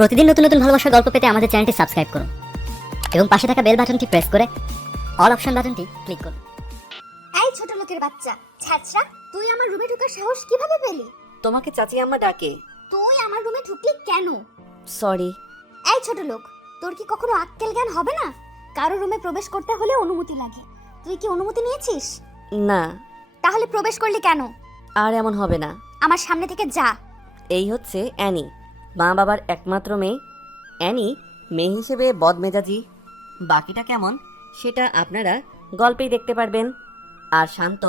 প্রতিদিন নতুন নতুন ভালোবাসার গল্প পেতে আমাদের চ্যানেলটি সাবস্ক্রাইব করুন এবং পাশে থাকা বেল বাটনটি প্রেস করে অল অপশন বাটনটি ক্লিক করুন। এই ছোট লোকের বাচ্চা ছ্যাচরা, তুই আমার রুমে ঢোকার সাহস কিভাবে পেলি? তোমাকে চাচি আম্মা ডাকে। তুই আমার রুমে ঢুকলি কেন? সরি। এই ছোট লোক, তোর কি কখনো আক্কেল জ্ঞান হবে না? কারো রুমে প্রবেশ করতে হলে অনুমতি লাগে। তুই কি অনুমতি নিয়েছিস? না, তাহলে প্রবেশ করলি কেন? আর এমন হবে না। আমার সামনে থেকে যা। এই হচ্ছে অ্যানি, মা বাবার একমাত্র মেয়ে। অ্যানি মেয়ে হিসেবে বদমেজাজি, বাকিটা কেমন সেটা আপনারা গল্পেই দেখতে পারবেন। আর শান্ত,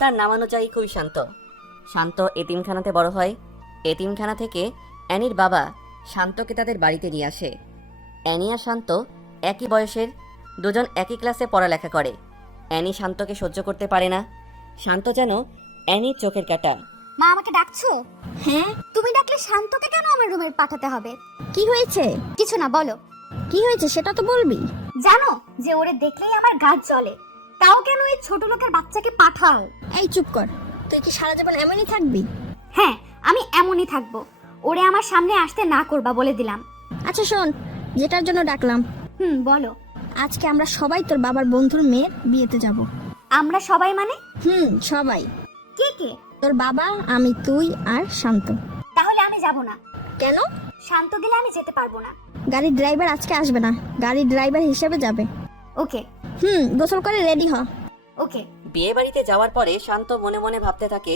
তার নাম অনুযায়ী খুবই শান্ত। শান্ত এতিমখানাতে বড় হয়। এতিমখানা থেকে অ্যানির বাবা শান্তকে তাদের বাড়িতে নিয়ে আসে। অ্যানি আর শান্ত একই বয়সের, দুজন একই ক্লাসে পড়ালেখা করে। অ্যানি শান্তকে সহ্য করতে পারে না। শান্ত যেন অ্যানির চোখের কাঁটা। মা, আমাকে ডাকছো? হ্যাঁ। তুমি ডাকলে শান্তকে কেন আমার রুমে পাঠাতে হবে? কি হয়েছে? কিছু না, বলো। কি হয়েছে সেটা তো বলবি। জানো যে ওরে দেখলেই আমার গা জ্বলে, তাও কেন এই ছোট লোকের বাচ্চাকে পাঠাও? এই চুপ কর, তুই কি সারা জীবন এমনই থাকবি? হ্যাঁ, আমি এমনই থাকবো। ওরে আমার সামনে আসতে না করবা বলে দিলাম। আচ্ছা শোন, যেটার জন্য ডাকলাম, বলো। আজকে আমরা সবাই তোর বাবার বন্ধুর মেয়ের বিয়েতে যাব। আমরা সবাই মানে? সবাই। কে কে? তোর বাবা, আমি, তুই আর শান্ত। তাহলে আমি যাব না। কেন? শান্ত গেলে আমি যেতে পারবো না। গাড়ির ড্রাইভার আজকে আসবে না, গাড়ির ড্রাইভার হিসেবে যাবে। ওকে। গোসল করে রেডি হ। ওকে। বিয়ে বাড়িতে যাওয়ার পরে শান্ত মনে মনে ভাবতে থাকে,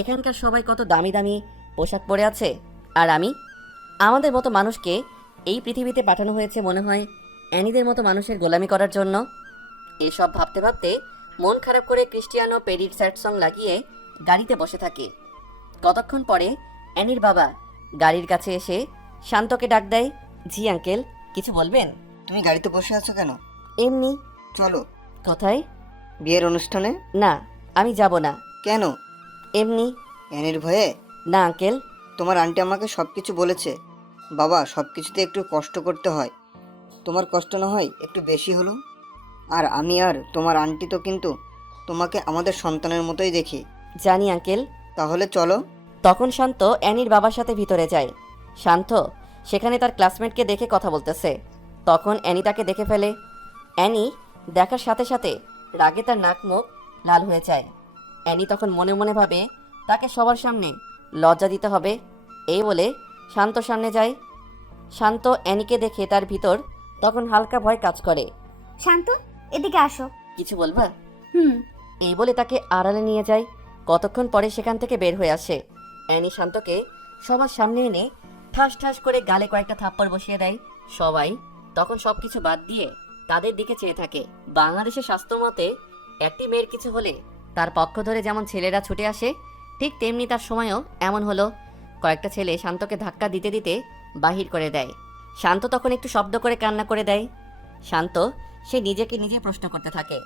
এখানকার সবাই কত দামি দামি পোশাক পরে আছে, আর আমি, আমাদের মতো মানুষকে এই পৃথিবীতে পাঠানো হয়েছে মনে হয় অ্যানিদের মতো মানুষের গোলামি করার জন্য। এসব ভাবতে ভাবতে মন খারাপ করে ক্রিস্টিয়ানো পেরির স্যাড সং লাগিয়ে গাড়িতে বসে থাকে। কতক্ষণ পরে অ্যানির বাবা গাড়ির কাছে এসে শান্তকে ডাক দেয়। জি আঙ্কেল, কিছু বলবেন? তুমি গাড়িতে বসে আছো কেন? এমনি। চলো। কোথায়? বিয়ের অনুষ্ঠানে। না, আমি যাব না। কেন? এমনি। অ্যানির ভয়ে? না আঙ্কেল। তোমার আন্টি আমাকে সব কিছু বলেছে। বাবা, সব কিছুতে একটু কষ্ট করতে হয়। তোমার কষ্ট না হয় একটু বেশি হলো। আর আমি আর তোমার আন্টি তো কিন্তু তোমাকে আমাদের সন্তানের মতোই দেখি। জানি আঙ্কেল। তাহলে চলো। তখন শান্ত অ্যানির বাবার সাথে ভিতরে যায়। শান্ত সেখানে তার ক্লাসমেটকে দেখে কথা বলতেছে। তখন অ্যানি তাকে দেখে ফেলে। অ্যানি দেখার সাথে সাথে রাগে তার নাক মুখ লাল হয়ে যায়। অ্যানি তখন মনে মনে ভাবে তাকে সবার সামনে লজ্জা দিতে হবে। এই বলে শান্ত সামনে যায়। শান্ত অ্যানিকে দেখে তার ভিতর তখন হালকা ভয় কাজ করে। শান্ত, এদিকে আসো। কিছু বলবা? হুম। এই বলে তাকে আড়ালে নিয়ে যায়। কতক্ষণ পরে সেখান থেকে বের হয়ে আসে। অ্যানি শান্তকে সবার সামনে এনে ঠাস ঠাস করে গালে কয়েকটা থাপ্পড় বসিয়ে দেয়। সবাই তখন সবকিছু বাদ দিয়ে তাদের দিকে চেয়ে থাকে। বাংলাদেশের স্বাস্থ্য মতে একটি মেয়ের কিছু হলে তার পক্ষ ধরে যেমন ছেলেরা ছুটে আসে, ঠিক তেমনি তার সময়ও এমন হলো। কয়েকটা ছেলে শান্তকে ধাক্কা দিতে দিতে বাহির করে দেয়। শান্ত তখন একটু শব্দ করে কান্না করে দেয়। শান্ত সে নিজেকে নিজে প্রশ্ন করতে থাকে,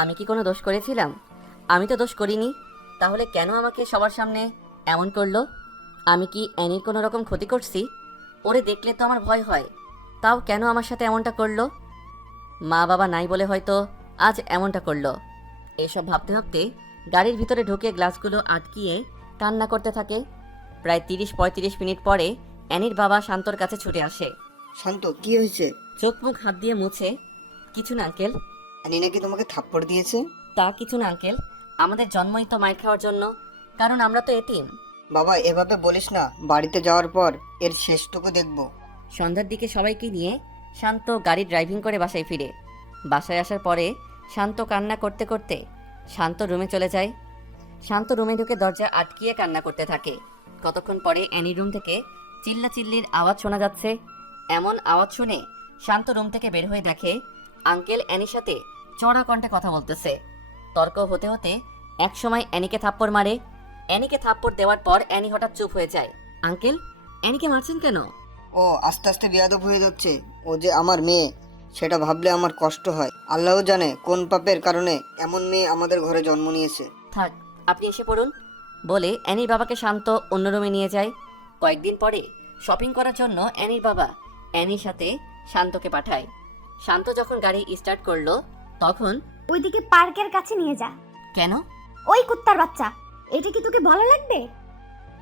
আমি কি কোনো দোষ করেছিলাম? আমি তো দোষ করিনি, তাহলে কেন আমাকে সবার সামনে এমন করলো? আমি কি অ্যানির কোনো রকম ক্ষতি করছি? ওরে দেখলে তো আমার ভয় হয়, তাও কেন আমার সাথে এমনটা করলো? মা বাবা নাই বলে হয়তো আজ এমনটা করলো। এসব ভাবতে ভাবতে গাড়ির ভিতরে ঢুকে গ্লাসগুলো আটকিয়ে কান্না করতে থাকে। প্রায় 30-35 মিনিট পরে অ্যানির বাবা শান্তর কাছে ছুটে আসে। শান্ত, কি হয়েছে? চোখ মুখ হাত দিয়ে মুছে, কিছু না আঙ্কেল। অ্যানি নাকি তোমাকে থাপ্পড় দিয়েছে? তা কিছু না আঙ্কেল, আমাদের জন্মই তো মাইর খাওয়ার জন্য, কারণ আমরা তো এতিম। বাবা, এভাবে বলিস না। বাড়িতে যাওয়ার পর এর শেষটুকু দেখবো। সন্ধ্যার দিকে সবাইকে নিয়ে শান্ত গাড়ি ড্রাইভিং করে বাসায় ফিরে। বাসায় আসার পরে শান্ত কান্না করতে করতে শান্ত রুমে চলে যায়। শান্ত রুমে ঢুকে দরজা আটকিয়ে কান্না করতে থাকে। কতক্ষণ পরে অ্যানি রুম থেকে চিল্লাচিল্লির আওয়াজ শোনা যাচ্ছে। এমন আওয়াজ শুনে শান্ত রুম থেকে বের হয়ে দেখে আঙ্কেল অ্যানির সাথে চড়া কণ্ঠে কথা বলতেছে। তর্ক হতে হতে একসময় অ্যানিকে থাপ্পড় মারে। অ্যানিকে থাপ্পড় দেওয়ার পর অ্যানি হঠাৎ চুপ হয়ে যায়। আঙ্কেল, অ্যানিকে মারছেন কেন? ও আস্তে আস্তে বেয়াদব হয়ে যাচ্ছে। ও যে আমার মেয়ে সেটা ভাবলে আমার কষ্ট হয়। আল্লাহ জানে কোন পাপের কারণে এমন মেয়ে আমাদের ঘরে জন্ম নিয়েছে। থাক, আপনি এসে পড়ুন বলে অ্যানির বাবাকে শান্ত অন্য রুমে নিয়ে যায়। কয়েকদিন পরে শপিং করার জন্য অ্যানির বাবা অ্যানির সাথে শান্তকে পাঠায়। শান্ত যখন গাড়ি স্টার্ট করলো তখন, ওইদিকে পার্কের কাছে নিয়ে যা। কেন? ওই কুত্তার বাচ্চা, এটা কি তোকে ভালো লাগবে?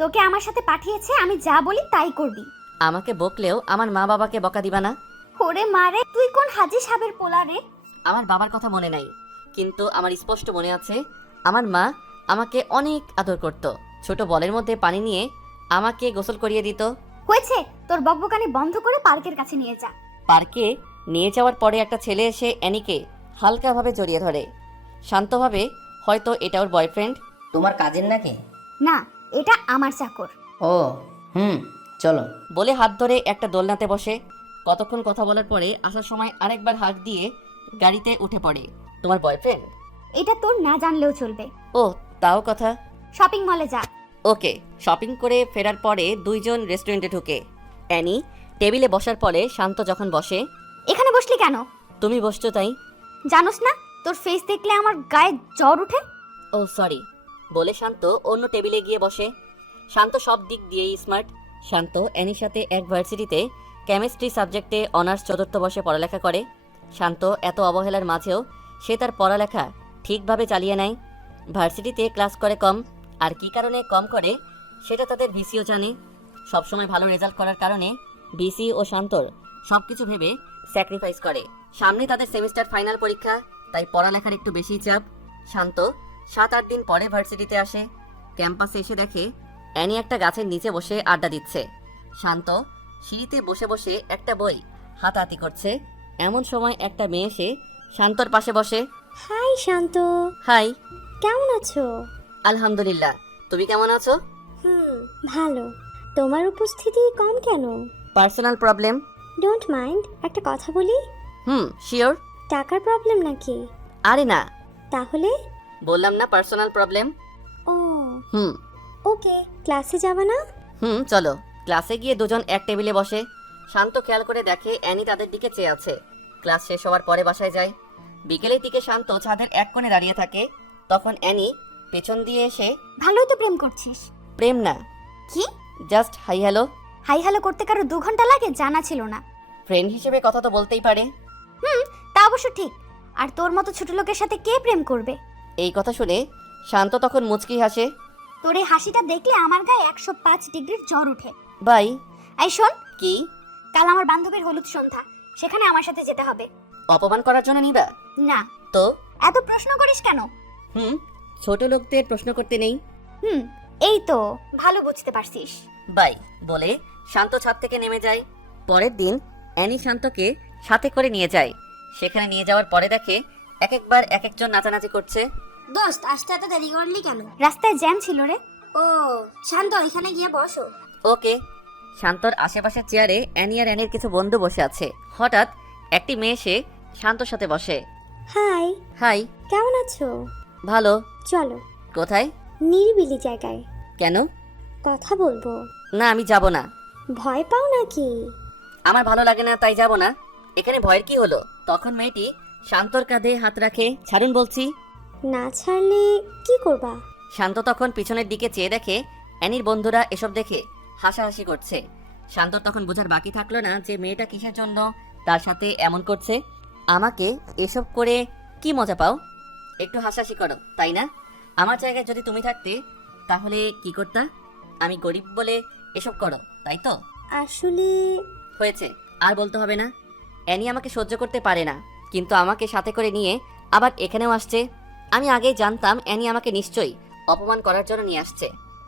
তোকে আমার সাথে পাঠিয়েছে, আমি যা বলি তাই করবি। আমাকে বকলেও আমার মা বাবাকে বকা দিবা না? ওরে মারে, তুই কোন হাজি সাহেবের পোলা রে? আমার বাবার কথা মনে নাই, কিন্তু আমার স্পষ্ট মনে আছে আমার মা আমাকে অনেক আদর করত। ছোট বলের মধ্যে পানি নিয়ে আমাকে গোসল করিয়ে দিত। হয়েছে, তোর বকবকানি বন্ধ করে পার্কের কাছে নিয়ে যা। পার্কে নিয়ে যাওয়ার পরে একটা ছেলে এসে অ্যানিকে হালকাভাবে জড়িয়ে ধরে। শান্তভাবে, হয়তো এটা ওর বয়ফ্রেন্ড। তোমার কাজের নাকি? না, এটা আমার চাকর। ও চলো। বলে হাত ধরে একটা দোলনাতে বসে। কতক্ষণ কথা বলার পরে আসার সময় আরেকবার হাত দিয়ে গাড়িতে উঠে পড়ে। তোমার বয়ফ্রেন্ড? এটা তোর না জানলেও চলবে। ও, তাও কথা। শপিং মলে যা। ওকে। শপিং করে ফেরার পরে দুইজন রেস্টুরেন্টে ঢুকে। অ্যানি টেবিলে বসার পরে শান্ত যখন বসে। এখানে বসলি কেন? তুমি বসছো তাই। জানোস না তোর ফেস দেখলে আমার গায়ে জ্বর ওঠে? ও সরি বলে শান্ত অন্য টেবিলে গিয়ে বসে। শান্ত সব দিক দিয়েই স্মার্ট। শান্ত অ্যানির সাথে এক ভার্সিটিতে কেমিস্ট্রি সাবজেক্টে অনার্স 4th বর্ষে পড়ালেখা করে। শান্ত এত অবহেলার মাঝেও সে তার পড়ালেখা ঠিকভাবে চালিয়ে নেয়। ভার্সিটিতে ক্লাস করে কম, আর কি কারণে কম করে সেটা তাদের ভিসিও জানে। সবসময় ভালো রেজাল্ট করার কারণে ভিসি ও শান্তর সবকিছু ভেবে স্যাক্রিফাইস করে। সামনে তাদের সেমিস্টার ফাইনাল পরীক্ষা, তাই পড়ালেখার একটু বেশিই চাপ। শান্ত 7-8 দিন পরে ভার্সিটিতে আসে। ক্যাম্পাসে এসে দেখে অ্যানি একটা গাছের নিচে বসে আড্ডা দিচ্ছে। শান্ত সিঁড়িতে বসে বসে একটা বই হাতাহাতি করছে। এমন সময় একটা মেয়ে এসে শান্তর পাশে বসে। হাই শান্ত, হাই। কেমন আছো? আলহামদুলিল্লাহ, তুমি কেমন আছো? ভালো। তোমার উপস্থিতি কম কেন? Personal problem. ডোন্ট মাইন্ড, একটা কথা বলি। শিওর। টাকার প্রবলেম নাকি? আরে না, তাহলে? বললাম না পার্সোনাল প্রবলেম। ও হুম ওকে, ক্লাসে যাবা না? চলো। ক্লাসে গিয়ে দুজন এক টেবিলে বসে। শান্ত খেয়াল করে দেখে অ্যানি তাদের দিকে চেয়ে আছে। ক্লাস শেষ হওয়ার পরে বাসায় যায়। বিকেলের দিকে শান্ত ছাদের এক কোণে দাঁড়িয়ে থাকে। তখন অ্যানি পেছন দিয়ে এসে। ভালোই তো প্রেম করছিস। প্রেম না, কি? Just hi hello. Hi hello করতে কারো 2 ঘন্টা লাগে জানা ছিল না। ফ্রেন্ড হিসেবে কথা তো বলতেই পারে। তা অবশ্য ঠিক। আর তোর মতো ছোট লোকের সাথে কে প্রেম করবে? এই কথা শুনে শান্ত তখন মুচকি হাসে। তোর এই হাসিটা দেখলে আমার গায়ে 105 ডিগ্রির জ্বর ওঠে। বাই। এই শোন, কি? কাল আমার বান্ধবীর হলুদ সন্ধ্যা, সেখানে আমার সাথে যেতে হবে। অপমান করার জন্য নিবা? না। তো এত প্রশ্ন করিস কেন? ছোট লোকদের প্রশ্ন করতে নেই। এই তো ভালো বুঝতে পারছিস। বাই বলে শান্ত ছাদ থেকে নেমে যায়। পরের দিন অ্যানি শান্তকে সাথে করে নিয়ে যায়। সেখানে নিয়ে যাওয়ার পরে দেখে একবার এক একজন নাচানাচি করছে। দোস্ত, আসতে এত দেরি করলি কেন? রাস্তায় জ্যাম ছিল রে। ও শান্ত, এখানে গিয়ে বসো। ওকে। শান্তর আশেপাশের চেয়ারে অ্যানি আর অ্যানির কিছু বন্ধু বসে আছে। হঠাৎ একটি মেয়ে এসে শান্তর সাথে বসে। হাই। হাই। কেমন আছো? ভালো। চলো কোথায়? নিরিবিলি জায়গায়। কেন? কথা বলবো। না, আমি যাব না। ভয় পাও নাকি? আমার ভালো লাগে না, তাই যাব না। এখানে ভয়ের কি হলো? তখন মেয়েটি শান্তর কাঁধে হাত রাখে। ছাড়ুন বলছি। না ছাড়লে কি করবা? শান্ত তখন পিছনের দিকে চেয়ে দেখে অ্যানির বন্ধুরা এসব দেখে হাসাহাসি করছে। শান্তর তখন বোঝার বাকি থাকলো না যে মেয়েটা কিসের জন্য তার সাথে এমন করছে। আমাকে এসব করে কি মজা পাও? একটু হাসাহাসি করো, তাই না? আমার জায়গায় যদি তুমি থাকতে তাহলে কি করতা? আমি গরিব বলে এসব করো, তাই তো? আসলে হয়েছে, আর বলতে হবে না। অ্যানি আমাকে সহ্য করতে পারে না, কিন্তু আমাকে সাথে করে নিয়ে আবার এখানেও আসছে। আমি আগেই জানতাম অ্যানি আমাকে নিশ্চয়ই অপমান করার জন্য নিয়ে আসছে।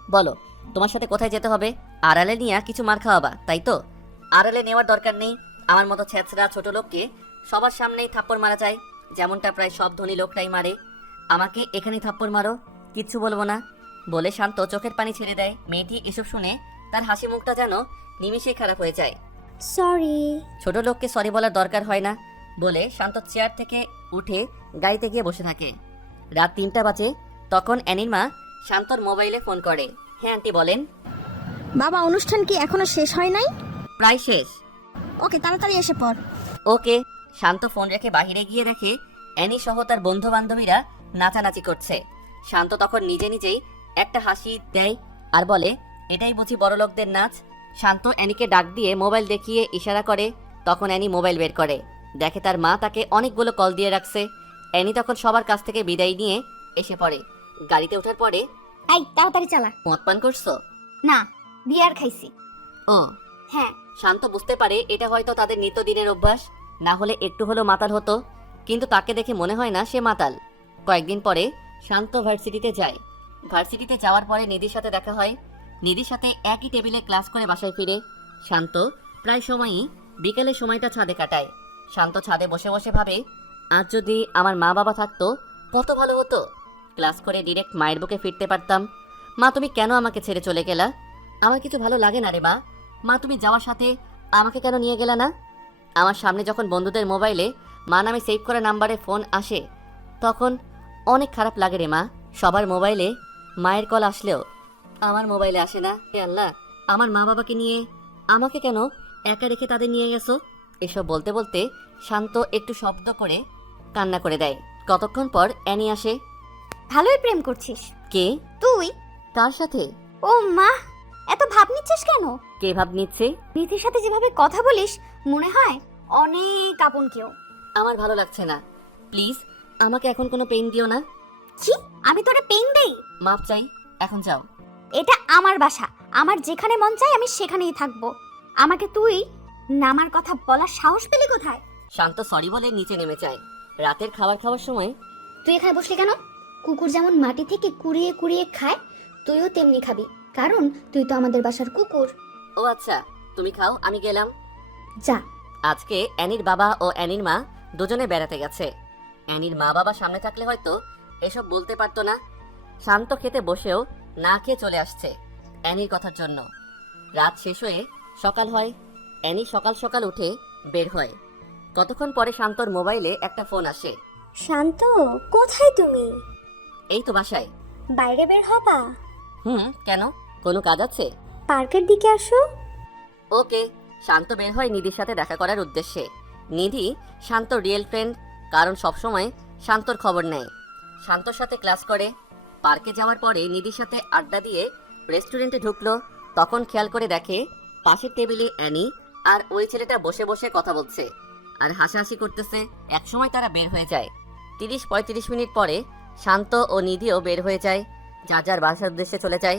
বলো, তোমার সাথে কোথায় যেতে হবে? আড়ালে নিয়ে কিছু মার খাওয়াবা, তাই তো? আড়ালে নেওয়ার দরকার নেই। আমার মতো ছেঁচড়া ছোট লোককে সবার সামনেই থাপ্পড় মারা যায়, যেমনটা প্রায় সব ধনী লোকরাই মারে। আমাকে এখানেই থাপ্পড় মারো, কিচ্ছু বলবো না বলে শান্ত চোখের পানি ছেড়ে দেয়। মেয়েটি এসব শুনে তার হাসি মুখটা যেন নিমিষেই খারাপ হয়ে যায়। সরি। ছোট লোককে সরি বলার দরকার হয় না বলে শান্ত চেয়ার থেকে উঠে গাড়িতে গিয়ে বসে থাকে। রাত 3টা বাজে। তখন অ্যানির মা শান্তর মোবাইলে ফোন করে। হ্যাঁ আন্টি বলেন। বাবা, অনুষ্ঠান কি এখনো শেষ হয় নাই? প্রায় শেষ। ওকে, তাড়াতাড়ি এসে পড়। ওকে। শান্ত ফোন রেখে বাহিরে গিয়ে দেখে অ্যানি সহ তার বন্ধু বান্ধবীরা নাচানাচি করছে। শান্ত তখন নিজে নিজেই একটা হাসি দেয় আর বলে, এটাই বুঝি বড়লোকদের নাচ। শান্ত অ্যানিকে ডাক দিয়ে মোবাইল দেখিয়ে ইশারা করে। তখন অ্যানি মোবাইল বের করে, দেখে তার মা তাকে অনেকগুলো কল দিয়ে রাখছে। অ্যানি তখন সবার কাছ থেকে বিদায় নিয়ে এসে পড়ে। গাড়িতে ওঠার পরে, এই তাড়াতাড়ি চালা। মদ পান করছো? না, বিয়ার খাইছি। ও হ্যাঁ। শান্ত বুঝতে পারে এটা হয়তো তাদের নিত্যদিনের অভ্যাস, না হলে একটু হলেও মাতাল হতো, কিন্তু তাকে দেখে মনে হয় না সে মাতাল। কয়েকদিন পরে শান্ত ভার্সিটিতে যায়। ভার্সিটিতে যাওয়ার পরে নিধির সাথে দেখা হয়। নিধির সাথে একই টেবিলে ক্লাস করে বাসায় ফিরে। শান্ত প্রায় সময়ই বিকেলের সময়টা ছাদে কাটায়। শান্ত ছাদে বসে বসে ভাবে, আজ যদি আমার মা বাবা থাকতো কত ভালো হতো। ক্লাস করে ডিরেক্ট মায়ের বুকে ফিরতে পারতাম। মা, তুমি কেন আমাকে ছেড়ে চলে গেলা? আমার কিছু ভালো লাগে না রে মা। মা, তুমি যাওয়ার সাথে আমাকে কেন নিয়ে গেলা না? আমার সামনে যখন বন্ধুদের মোবাইলে মা নামে সেভ করা নাম্বারে ফোন আসে তখন অনেক খারাপ লাগে রে মা। সবার মোবাইলে মায়ের কল আসলেও আমার মোবাইলে আসে না। হে আল্লাহ, আমার মা বাবাকে নিয়ে আমাকে কেন একা রেখে তাদের নিয়ে গেছো? এসব বলতে বলতে শান্ত একটু শব্দ করে কান্না করে দেয়। কতক্ষণ পর অ্যানি আসে। ভালোই প্রেম করছিস কে? তুই। তার সাথে? ও মা, এত ভাব নিচ্ছিস কেন? কে ভাব নিচ্ছে? নিধির সাথে যেভাবে কথা বলিস মনে হয় অনেক আপন কেউ। আমার ভালো লাগছে না, প্লিজ আমাকে এখন কোনো পেইন দিও না। কি? আমি তোরে পেইন দেই? মাপ চাই, এখন যাও। এটা আমার বাসা, আমার যেখানে মন চায় আমি সেখানেই থাকবো। আমাকে তুই নামার কথা বলার সাহস পেলি কোথায়? শান্ত সরি বলে নিচে নেমে যায়। রাতের খাবার খাওয়ার সময় তুই এখানে বসলি কেন? কুকুর যেমন মাটি থেকে কুড়িয়ে কুড়িয়ে খায়, তুইও তেমনি খাবি, কারণ তুই তো আমাদের বাসার কুকুর। ও আচ্ছা, তুমি খাও, আমি গেলাম। যা। আজকে অ্যানির বাবা ও অ্যানির মা দুজনে বেড়াতে গেছে। অ্যানির মা বাবা সামনে থাকলে হয়তো এসব বলতে পারতো না। শান্ত খেতে বসেও না খেয়ে চলে আসছে অ্যানির কথার জন্য। রাত শেষ হয়ে সকাল হয়। অ্যানি সকাল সকাল উঠে বের হয়। কতক্ষণ পরে শান্তর মোবাইলে একটা ফোন আসে। শান্ত, কোথায় তুমি? এই তো বাসায়। বাইরে বের হবা? কেন, কোনো কাজ আছে? পার্কের দিকে আসো। ওকে। শান্ত বের হয় নিধির সাথে দেখা করার উদ্দেশ্যে। নিধি শান্তর রিয়েল ফ্রেন্ড, কারণ সবসময় শান্তর খবর নেয়। শান্তর সাথে ক্লাস করে। পার্কে যাওয়ার পরে নিধির সাথে আড্ডা দিয়ে রেস্টুরেন্টে ঢুকলো। তখন খেয়াল করে দেখে পাশের টেবিলে অ্যানি আর ওই ছেলেটা বসে বসে কথা বলছে আর হাসাহাসি করতেছে। একসময় তারা বের হয়ে যায়। 30-35 মিনিট পরে শান্ত ও নিধিও বের হয়ে যায়, যার যার বাসার উদ্দেশ্যে চলে যায়।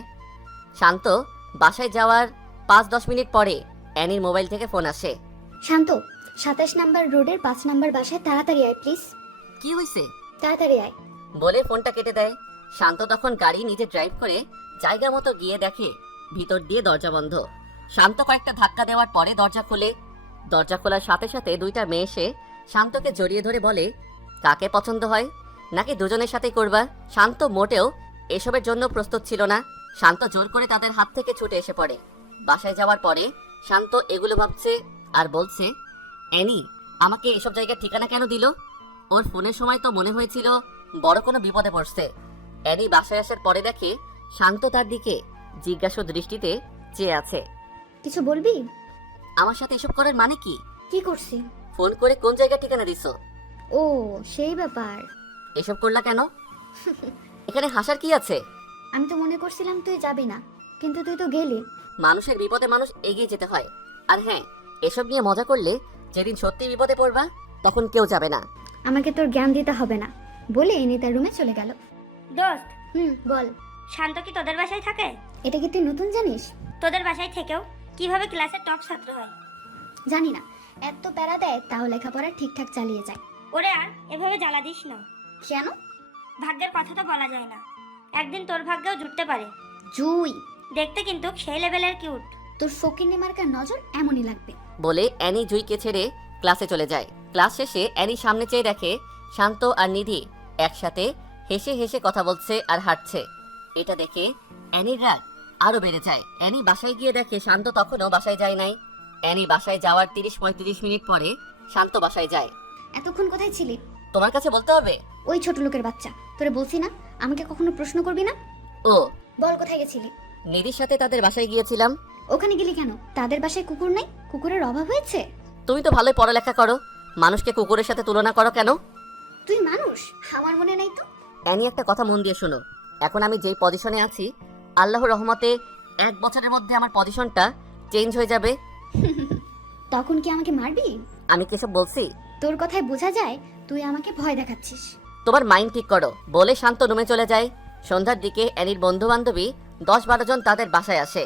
শান্ত বাসায় যাওয়ার 5-10 মিনিট পরে অ্যানির মোবাইল থেকে ফোন আসে। শান্ত, 27 নাম্বার রোডের 5 নাম্বার বাসায় তাড়াতাড়ি আয় প্লিজ। কি হয়েছে? তাড়াতাড়ি আয়। বলে ফোনটা কেটে দেয়। শান্ত তখন গাড়ি নিজে ড্রাইভ করে জায়গা মতো গিয়ে দেখে ভিতর দিয়ে দরজা বন্ধ। শান্ত কয়েকটা ধাক্কা দেওয়ার পরে দরজা খোলে। দরজা খোলার সাথে সাথে দুইটা মেয়ে এসে শান্তকে জড়িয়ে ধরে বলে, কাকে পছন্দ হয়, নাকি দুজনের সাথেই করবা? শান্ত মোটেও এসবের জন্য প্রস্তুত ছিল না। শান্ত জোর করে তাদের হাত থেকে ছুটে এসে পড়ে। বাসায় যাওয়ার পরে শান্ত এগুলো ভাবছে আর বলছে, অ্যানি আমাকে এসব জায়গার ঠিকানা কেন দিল? ওর ফোনের সময় তো মনে হয়েছিল বড় কোনো বিপদে পড়ছে। অ্যানি বাসায় আসার পরে দেখে শান্ত তার দিকে জিজ্ঞাসু দৃষ্টিতে চেয়ে আছে। কিছু বলবি? আমার সাথে এসব করার মানে কি? কি করছি? ফোন করে কোন জায়গার ঠিকানা দিছো? ও, সেই ব্যাপার। এসব করলা কেন? এখানে হাসার কি আছে? আমি তো মনে করছিলাম তুই যাবি না, কিন্তু তুই তো গেলি। মানুষের বিপদে মানুষ এগিয়ে যেতে হয়। আর হ্যাঁ, এসব নিয়ে মজা করলে যেদিন সত্যি বিপদে পড়বা তখন কেউ যাবে না। আমাকে তোর জ্ঞান দিতে হবে না বলে এনে তার রুমে চলে গেল। দোস্ত, বল। শান্ত কি তোদের বাসায় থাকে? এটা কি তুই নতুন জানিস? তোদের বাসায় থেকেও কিভাবে ক্লাসের টপ ছাত্র হয়? জানি না, এত প্যারা দেয় তাও লেখাপড়া ঠিকঠাক চালিয়ে যায়। ওরে আর এভাবে জ্বালা দিস না। কেন? ভাগ্যের কথা তো বলা যায় না, একদিন তোর ভাগ্যেও জুটতে পারে। জুই, দেখতে কিন্তু সেই লেভেলের কিউট। তোর ফকিন্নি মার্কার নজর এমনই লাগবে। বলে অ্যানি জুইকে ছেড়ে ক্লাসে চলে যায়। ক্লাস শেষে অ্যানি সামনে চেয়ে দেখে শান্ত আর নিধি একসাথে হেসে হেসে কথা বলছে আর হাঁটছে। এটা দেখে অ্যানির রাগ আরো বেড়ে যায়। অ্যানি বাসায় গিয়ে দেখে শান্ত তখনও বাসায় যায় নাই। অ্যানি বাসায় যাওয়ার 30-35 মিনিট পরে শান্ত বাসায় যায়। এতক্ষণ কোথায় ছিলি? তোমার কাছে বলতে হবে? ওই ছোট লোকের বাচ্চা, তোরে বলছি না আমাকে কখনো প্রশ্ন করবি না। ও, বল কোথায় গেছিলি? নিধির সাথে তাদের বাসায় গিয়েছিলাম। ওখানে গেলি কেন? তাদের বাসায় কুকুর নাই? কুকুরের অভাব হয়েছে? তুমি তো ভালোই পড়ালেখা করো, মানুষকে কুকুরের সাথে তুলনা করো কেন? তুই মানুষ, আমার মনে নাই তো। অ্যানি একটা কথা মন দিয়ে শোনো, এখন আমি যেই পজিশনে আছি আল্লাহর রহমতে 1 বছরের মধ্যে আমার পজিশনটা চেঞ্জ হয়ে যাবে। তখন কি আমাকে মারবি? আমি কি এসব বলছি? তোর কথায় বোঝা যায় তুই আমাকে ভয় দেখাচ্ছিস। তোমার মাইন্ড ঠিক করো। বলে শান্ত রুমে চলে যায়। সন্ধ্যার দিকে অ্যানির বন্ধু বান্ধবী 10-12 জন তাদের বাসায় আসে।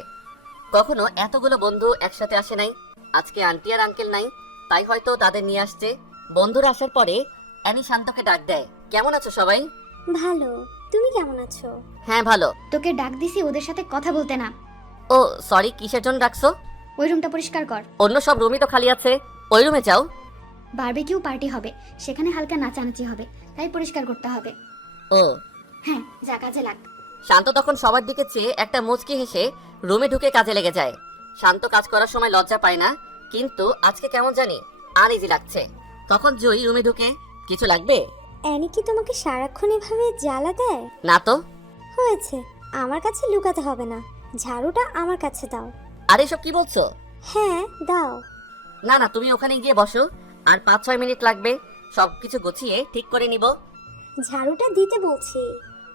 কখনো এতগুলো বন্ধু একসাথে আসে নাই। আজকে আন্টি আর আঙ্কেল নাই, তাই হয়তো তাদের নিয়ে আসছে। বন্ধুরা আসার পরে অ্যানি শান্তকে ডাক দেয়, কেমন আছো সবাই? ভালো, তুমি কেমন আছো? হ্যাঁ ভালো। তোকে ডাক দিছি ওদের সাথে কথা বলতে না। ও সরি, কিসের জন্য ডাকছো? ওই রুমটা পরিষ্কার কর। অন্য সব রুমই তো খালি আছে, ওই রুমে যাও। বারবিকিউ পার্টি হবে, সেখানে হালকা নাচানাচি হবে, তাই পরিষ্কার করতে হবে। ও হ্যাঁ, যা কাজে লাগ। শান্ত তখন সবার দিকে চেয়ে একটা মুচকি হেসে রুমে ঢুকে কাজে লেগে যায়। শান্ত কাজ করার সময় লজ্জা পায় না, কিন্তু আজকে কেমন জানি আনইজি লাগছে। তখন জুই রুমে ঢুকে, কিছু লাগবে? অ্যানি কি তোমাকে সারাক্ষণ এভাবে জ্বালা দেয়? না তো। হয়েছে, আমার কাছে লুকাতে হবে না, ঝাড়ুটা আমার কাছে দাও। আরে এসব কি বলছো? হ্যাঁ দাও। না না, তুমি ওখানে গিয়ে বসো, আর 5-6 মিনিট লাগবে, সবকিছু গুছিয়ে ঠিক করে নিব। ঝাড়ুটা দিতে বলছি।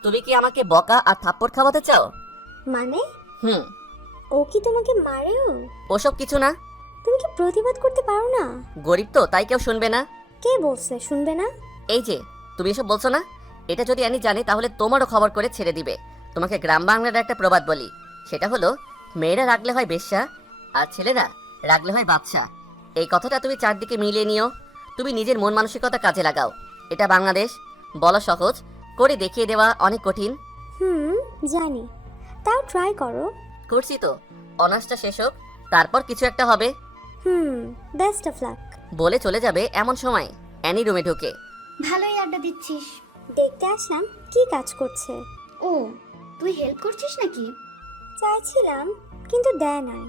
তুমি কি আমাকে বকা আর থাপ্পড় খাওয়াতে চাও? মানে? হুম। ও কি তোমাকে মারেও? ওসব কিছু না। তুমি কি প্রতিবাদ করতে পারো না? গরিব তো, তাই কেউ শুনবে না। কে বলছে শুনবে না? এই যে তুমি এসব বলছো না, এটা যদি অ্যানি জানে তাহলে তোমারও খবর করে ছেড়ে দিবে। তোমাকে গ্রাম বাংলার একটা প্রবাদ বলি, সেটা হলো মেয়েরা রাগলে হয় বেশ্যা, আর ছেলেরা রাগলে হয় বাদশা। এই কথাটা তুমি চারদিকে মিলিয়ে নিও। তুমি নিজের মন মানসিকতা কাজে লাগাও। এটা বাংলাদেশ, বলা সহজ, করে দেখিয়ে দেওয়া অনেক কঠিন। জানি, তাও ট্রাই করো। করছি তো, অনার্সটা শেষ হোক, তারপর কিছু একটা হবে। Best of luck. বলে চলে যাবে এমন সময় অ্যানি রুমে ঢুকে। ভালোই আড্ডা দিচ্ছিস। দেখতে আসলাম কি কাজ করছে। ও, তুই হেল্প করছিস নাকি? চাইছিলাম, কিন্তু দেয় নাই।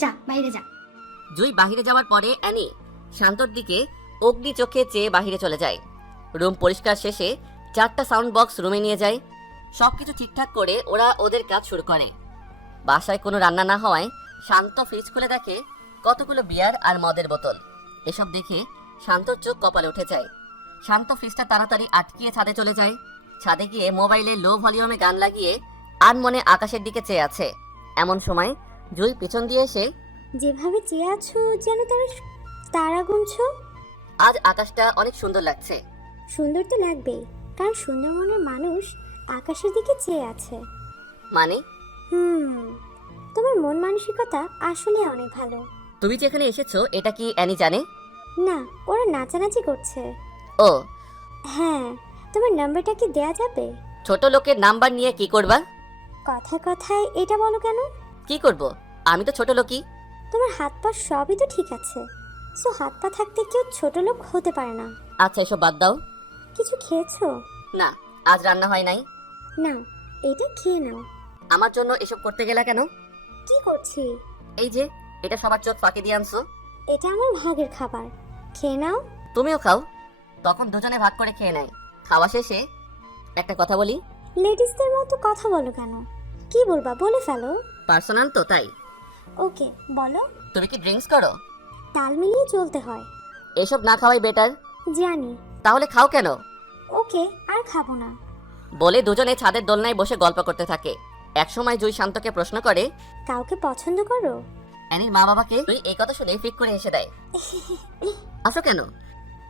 যা বাইরে যা। জুই বাহিরে যাওয়ার পরে অ্যানি শান্তর দিকে অগ্নি চোখে চেয়ে বাহিরে চলে যায়। রুম পরিষ্কার শেষে 4টা সাউন্ড বক্স রুমে নিয়ে যায়। সবকিছু ঠিকঠাক করে ওরা ওদের কাজ শুরু করে। বাসায় কোনো রান্না না হওয়ায় শান্ত ফ্রিজ খুলে দেখে কতগুলো বিয়ার আর মদের বোতল। এসব দেখে শান্তর চোখ কপালে উঠে যায়। শান্ত ফ্রিজটা তাড়াতাড়ি আটকিয়ে ছাদে চলে যায়। ছাদে গিয়ে মোবাইলে লো ভলিউমে গান লাগিয়ে আনমনে আকাশের দিকে চেয়ে আছে। এমন সময় জুই পেছন দিয়ে এসে, যেভাবে চেয়ে আছো যেন তারা গুনছো। আজ আকাশটা অনেক সুন্দর লাগছে। সুন্দর তো লাগবেই, কারণ সুন্দর মনের মানুষ আকাশের দিকে চেয়ে আছে। মানে? তোমার মন মানসিকতা আসলে অনেক ভালো। তুমি যেখানে এসেছো এটা কি অ্যানি জানে? না, ওরা নাচানাচি করছে। ও হ্যাঁ, তোমার নাম্বারটা কি দেয়া যাবে? ছোট লোকের নাম্বার নিয়ে কি করবা? কথায় কথায় এটা বলো কেন? কি করব, আমি তো ছোট লোকই। তোমার হাত পা সবই তো ঠিক আছে, সো হাত পা থাকতে কেউ ছোট লোক হতে পারে না। আচ্ছা এসব বাদ দাও। কিছু খেয়েছো? না, আজ রান্না হয় নাই। না, এটা খেয়ে নাও। আমার জন্য এসব করতে গেলা কেন? কি করছি? এই যে এটা সবার চোখ ফাঁকি দিয়ে আনছো। এটা আমার ভাগের খাবার, খেয়ে নাও। তুমিও খাও। তখন দুজনে ভাগ করে খেয়ে নেয়। খাওয়া শেষে একটা কথা বলি। লেডিসদের মতো কথা বলো কেন? কি বলবা বলে ফেলো। পার্সোনাল তো, তাই। ওকে বলো। তুমি কি ড্রিঙ্কস করো? তাল মিলিয়ে চলতে হয়। এসব না খাওয়াই বেটার। জানি। তাহলে খাও কেন? ওকে, আর খাবো না। বলে দুজনে ছাদের দোলনায় বসে গল্প করতে থাকে। একসময় জুই শান্তকে প্রশ্ন করে, কাউকে পছন্দ করো? অ্যানির মা বাবাকে তুই এই কথা শুনে ফিক করে হেসে দেয়। আসো কেন?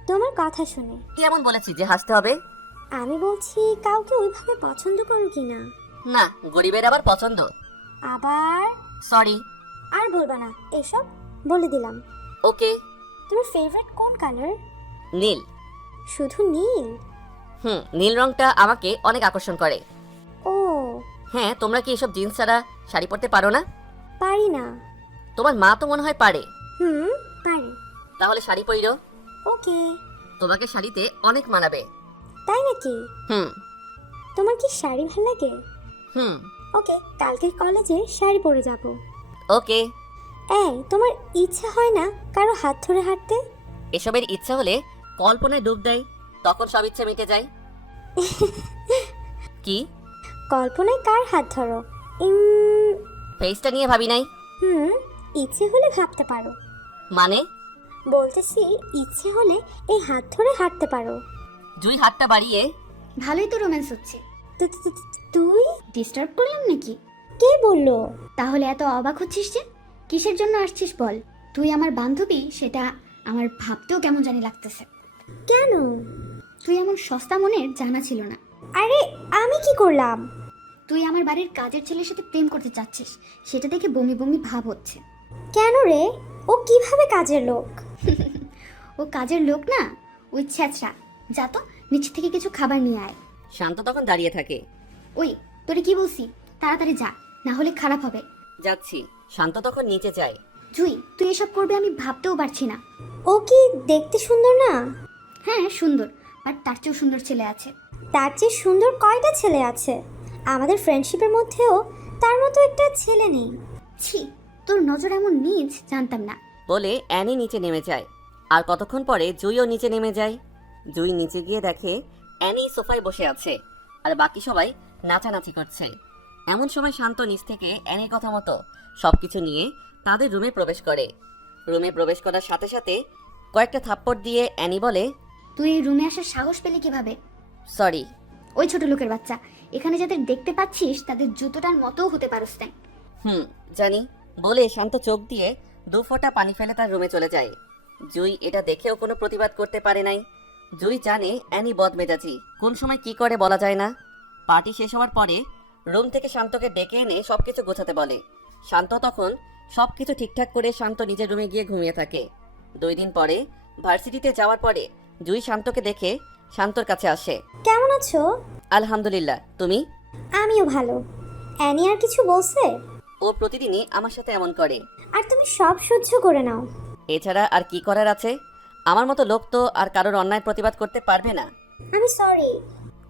তোমার কথা শুনে। কি এমন বলেছি যে হাসতে হবে? আমি বলছি কাউকে ওইভাবে পছন্দ করো কিনা। না, গরিবের আবার পছন্দ। আবার? সরি। আর বলবা না এসব, বলে দিলাম। ওকে। তোমার ফেভারিট কোন কালার? নীল। শুধু নীল? নীল রংটা আমাকে অনেক আকর্ষণ করে। ও হ্যাঁ, তোমরা কি এসব জিন্স ছাড়া শাড়ি পরতে পারো না? পারি না। তোমার মা তো মনে হয় পারে। পারি। তাহলে শাড়ি পরিরো। ওকে। তোমাকে শাড়িতে অনেক মানাবে। তাই নাকি? হুম তোমার কি শাড়ি ভালো লাগে? হুম ওকে, কালকে কলেজে শাড়ি পরে যাব। ওকে। এই, তোমার ইচ্ছা হয় না কারো হাত ধরে হাঁটতে? এসবের ইচ্ছা হলে কল্পনায় ডুব দেয়, তখন সব ইচ্ছে মিটে যায়। কি? কল্পনায় কার হাত ধরো? ফেসটা নিয়ে ভাবি নাই। ইচ্ছে হলে ভাবতে পারো। মানে? বলতেছি ইচ্ছে হলে এই হাত ধরে হাঁটতে পারো। জুই হাতটা বাড়িয়ে, ভালোই তো রোম্যান্স হচ্ছে। তুই ডিস্টার্ব করলাম নাকি? কে বললো? তাহলে এত অবাক হচ্ছিস যে? কিসের জন্য আসছিস বল? তুই আমার বান্ধবী, সেটা আমার ভাবতেও কেমন জানি লাগতেছে। কেন? তুই এমন সস্তা মনের জানা ছিল না। আরে আমি কি করলাম? তুই আমার বাড়ির কাজের ছেলের সাথে প্রেম করতে চাচ্ছিস, সেটা দেখে বমি বমি ভাব হচ্ছে। কেন রে? ও কিভাবে কাজের লোক? ও কাজের লোক না, ওই ছ্যাঁচড়া। যা তো নিচ থেকে কিছু খাবার নিয়ে আয়। শান্ত তখন দাঁড়িয়ে থাকে। ওই তোরে কি বলছি, তাড়াতাড়ি যা, না হলে খারাপ হবে। যাচ্ছি। শান্ত তখন নিচে যায়। জুই, তুই এসব করবে আমি ভাবতেও পারছি না। ও কি দেখতে সুন্দর না? হ্যাঁ সুন্দর, বাট তার চেয়েও সুন্দর ছেলে আছে। তার চেয়ে সুন্দর কয়টা ছেলে আছে? আমাদের ফ্রেন্ডশিপের মধ্যেও তার মতো একটা ছেলে নেই। ছি, তোর নজর এমন নিজ জানতাম না। বলে অ্যানি নিচে নেমে যায়। আর কতক্ষণ পরে জুইও নিচে নেমে যায়। জুই নিচে গিয়ে দেখে অ্যানি সোফায় বসে আছে আর বাকি সবাই নাচানাচি করছে। এমন সময় শান্ত নিচ থেকে অ্যানির কথা মতো সবকিছু নিয়ে তাদের রুমে প্রবেশ করে। রুমে প্রবেশ করার সাথে সাথে কয়েকটা থাপ্পড় দিয়ে অ্যানি বলে, তুই এই রুমে আসার সাহস পেলি কিভাবে? সরি। ওই ছোট লোকের বাচ্চা, এখানে যাদের দেখতে পাচ্ছিস তাদের জুতোটার মতো হতে পারস না। জানি। বলে শান্ত চোখ দিয়ে 2 ফোঁটা পানি ফেলে তার রুমে চলে যায়। জুই এটা দেখেও কোনো প্রতিবাদ করতে পারে নাই। জুই জানে অ্যানি বদমেজাজি, কোন সময় কি করে বলা যায় না। পার্টি শেষ হওয়ার পরে রুম থেকে শান্তকে ডেকে এনে সবকিছু গোছাতে বলে। শান্ত তখন সবকিছু ঠিকঠাক করে শান্ত নিজের রুমে গিয়ে ঘুমিয়ে থাকে। 2 দিন পরে ভার্সিটিতে যাওয়ার পরে জুই শান্তকে দেখে শান্তর কাছে আসে। কেমন আছো? আলহামদুলিল্লাহ, তুমি? আমিও ভালো। অ্যানি আর কিছু বলছে? ও প্রতিদিনই আমার সাথে এমন করে। আর তুমি সব সহ্য করে নাও? এছাড়া আর কি করার আছে? আমার মতো লোক তো আর কারোর অন্যায় প্রতিবাদ করতে পারবে না। আমি সরি।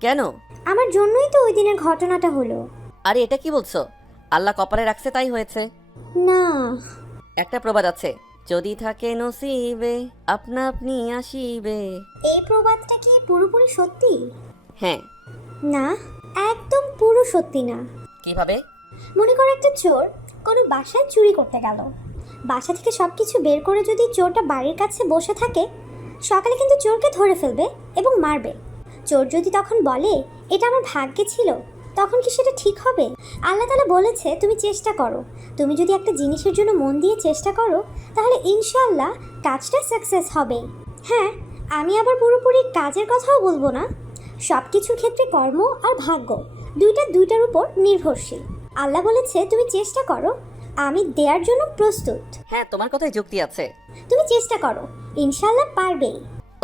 কেন? আমার জন্যই তো ওই দিনের ঘটনাটা হলো। আরে এটা কি বলছো? আল্লাহ কপালে রাখছে তাই হয়েছে। না, একটা প্রবাদ আছে, যদি থাকে নসিবে আপনা আপনি আসিবে। এই প্রবাদটা কি পুরোপুরি সত্যি? হ্যাঁ। না, একদম পুরো সত্যি না। কিভাবে? মনে করো একটা চোর কোনো বাসায় চুরি করতে গেল। বাসা থেকে সব কিছু বের করে যদি চোরটা বাড়ির কাছে বসে থাকে, সকালে কিন্তু চোরকে ধরে ফেলবে এবং মারবে। চোর যদি তখন বলে এটা আমার ভাগ্যে ছিল, তখন কি সেটা ঠিক হবে? আল্লাহ তাআলা বলেছে তুমি চেষ্টা করো। তুমি যদি একটা জিনিসের জন্য মন দিয়ে চেষ্টা করো, তাহলে ইনশাআল্লাহ কাজটা সাকসেস হবে। হ্যাঁ, আমি আবার পুরোপুরি কাজের কথাও বলবো না। সব কিছুর ক্ষেত্রে কর্ম আর ভাগ্য দুইটার উপর নির্ভরশীল। আল্লাহ বলেছে তুমি চেষ্টা করো, আমি দেওয়ার জন্য প্রস্তুত। হ্যাঁ, তোমার কথায় যুক্তি আছে। তুমি চেষ্টা করো, ইনশাআল্লাহ পারবেই।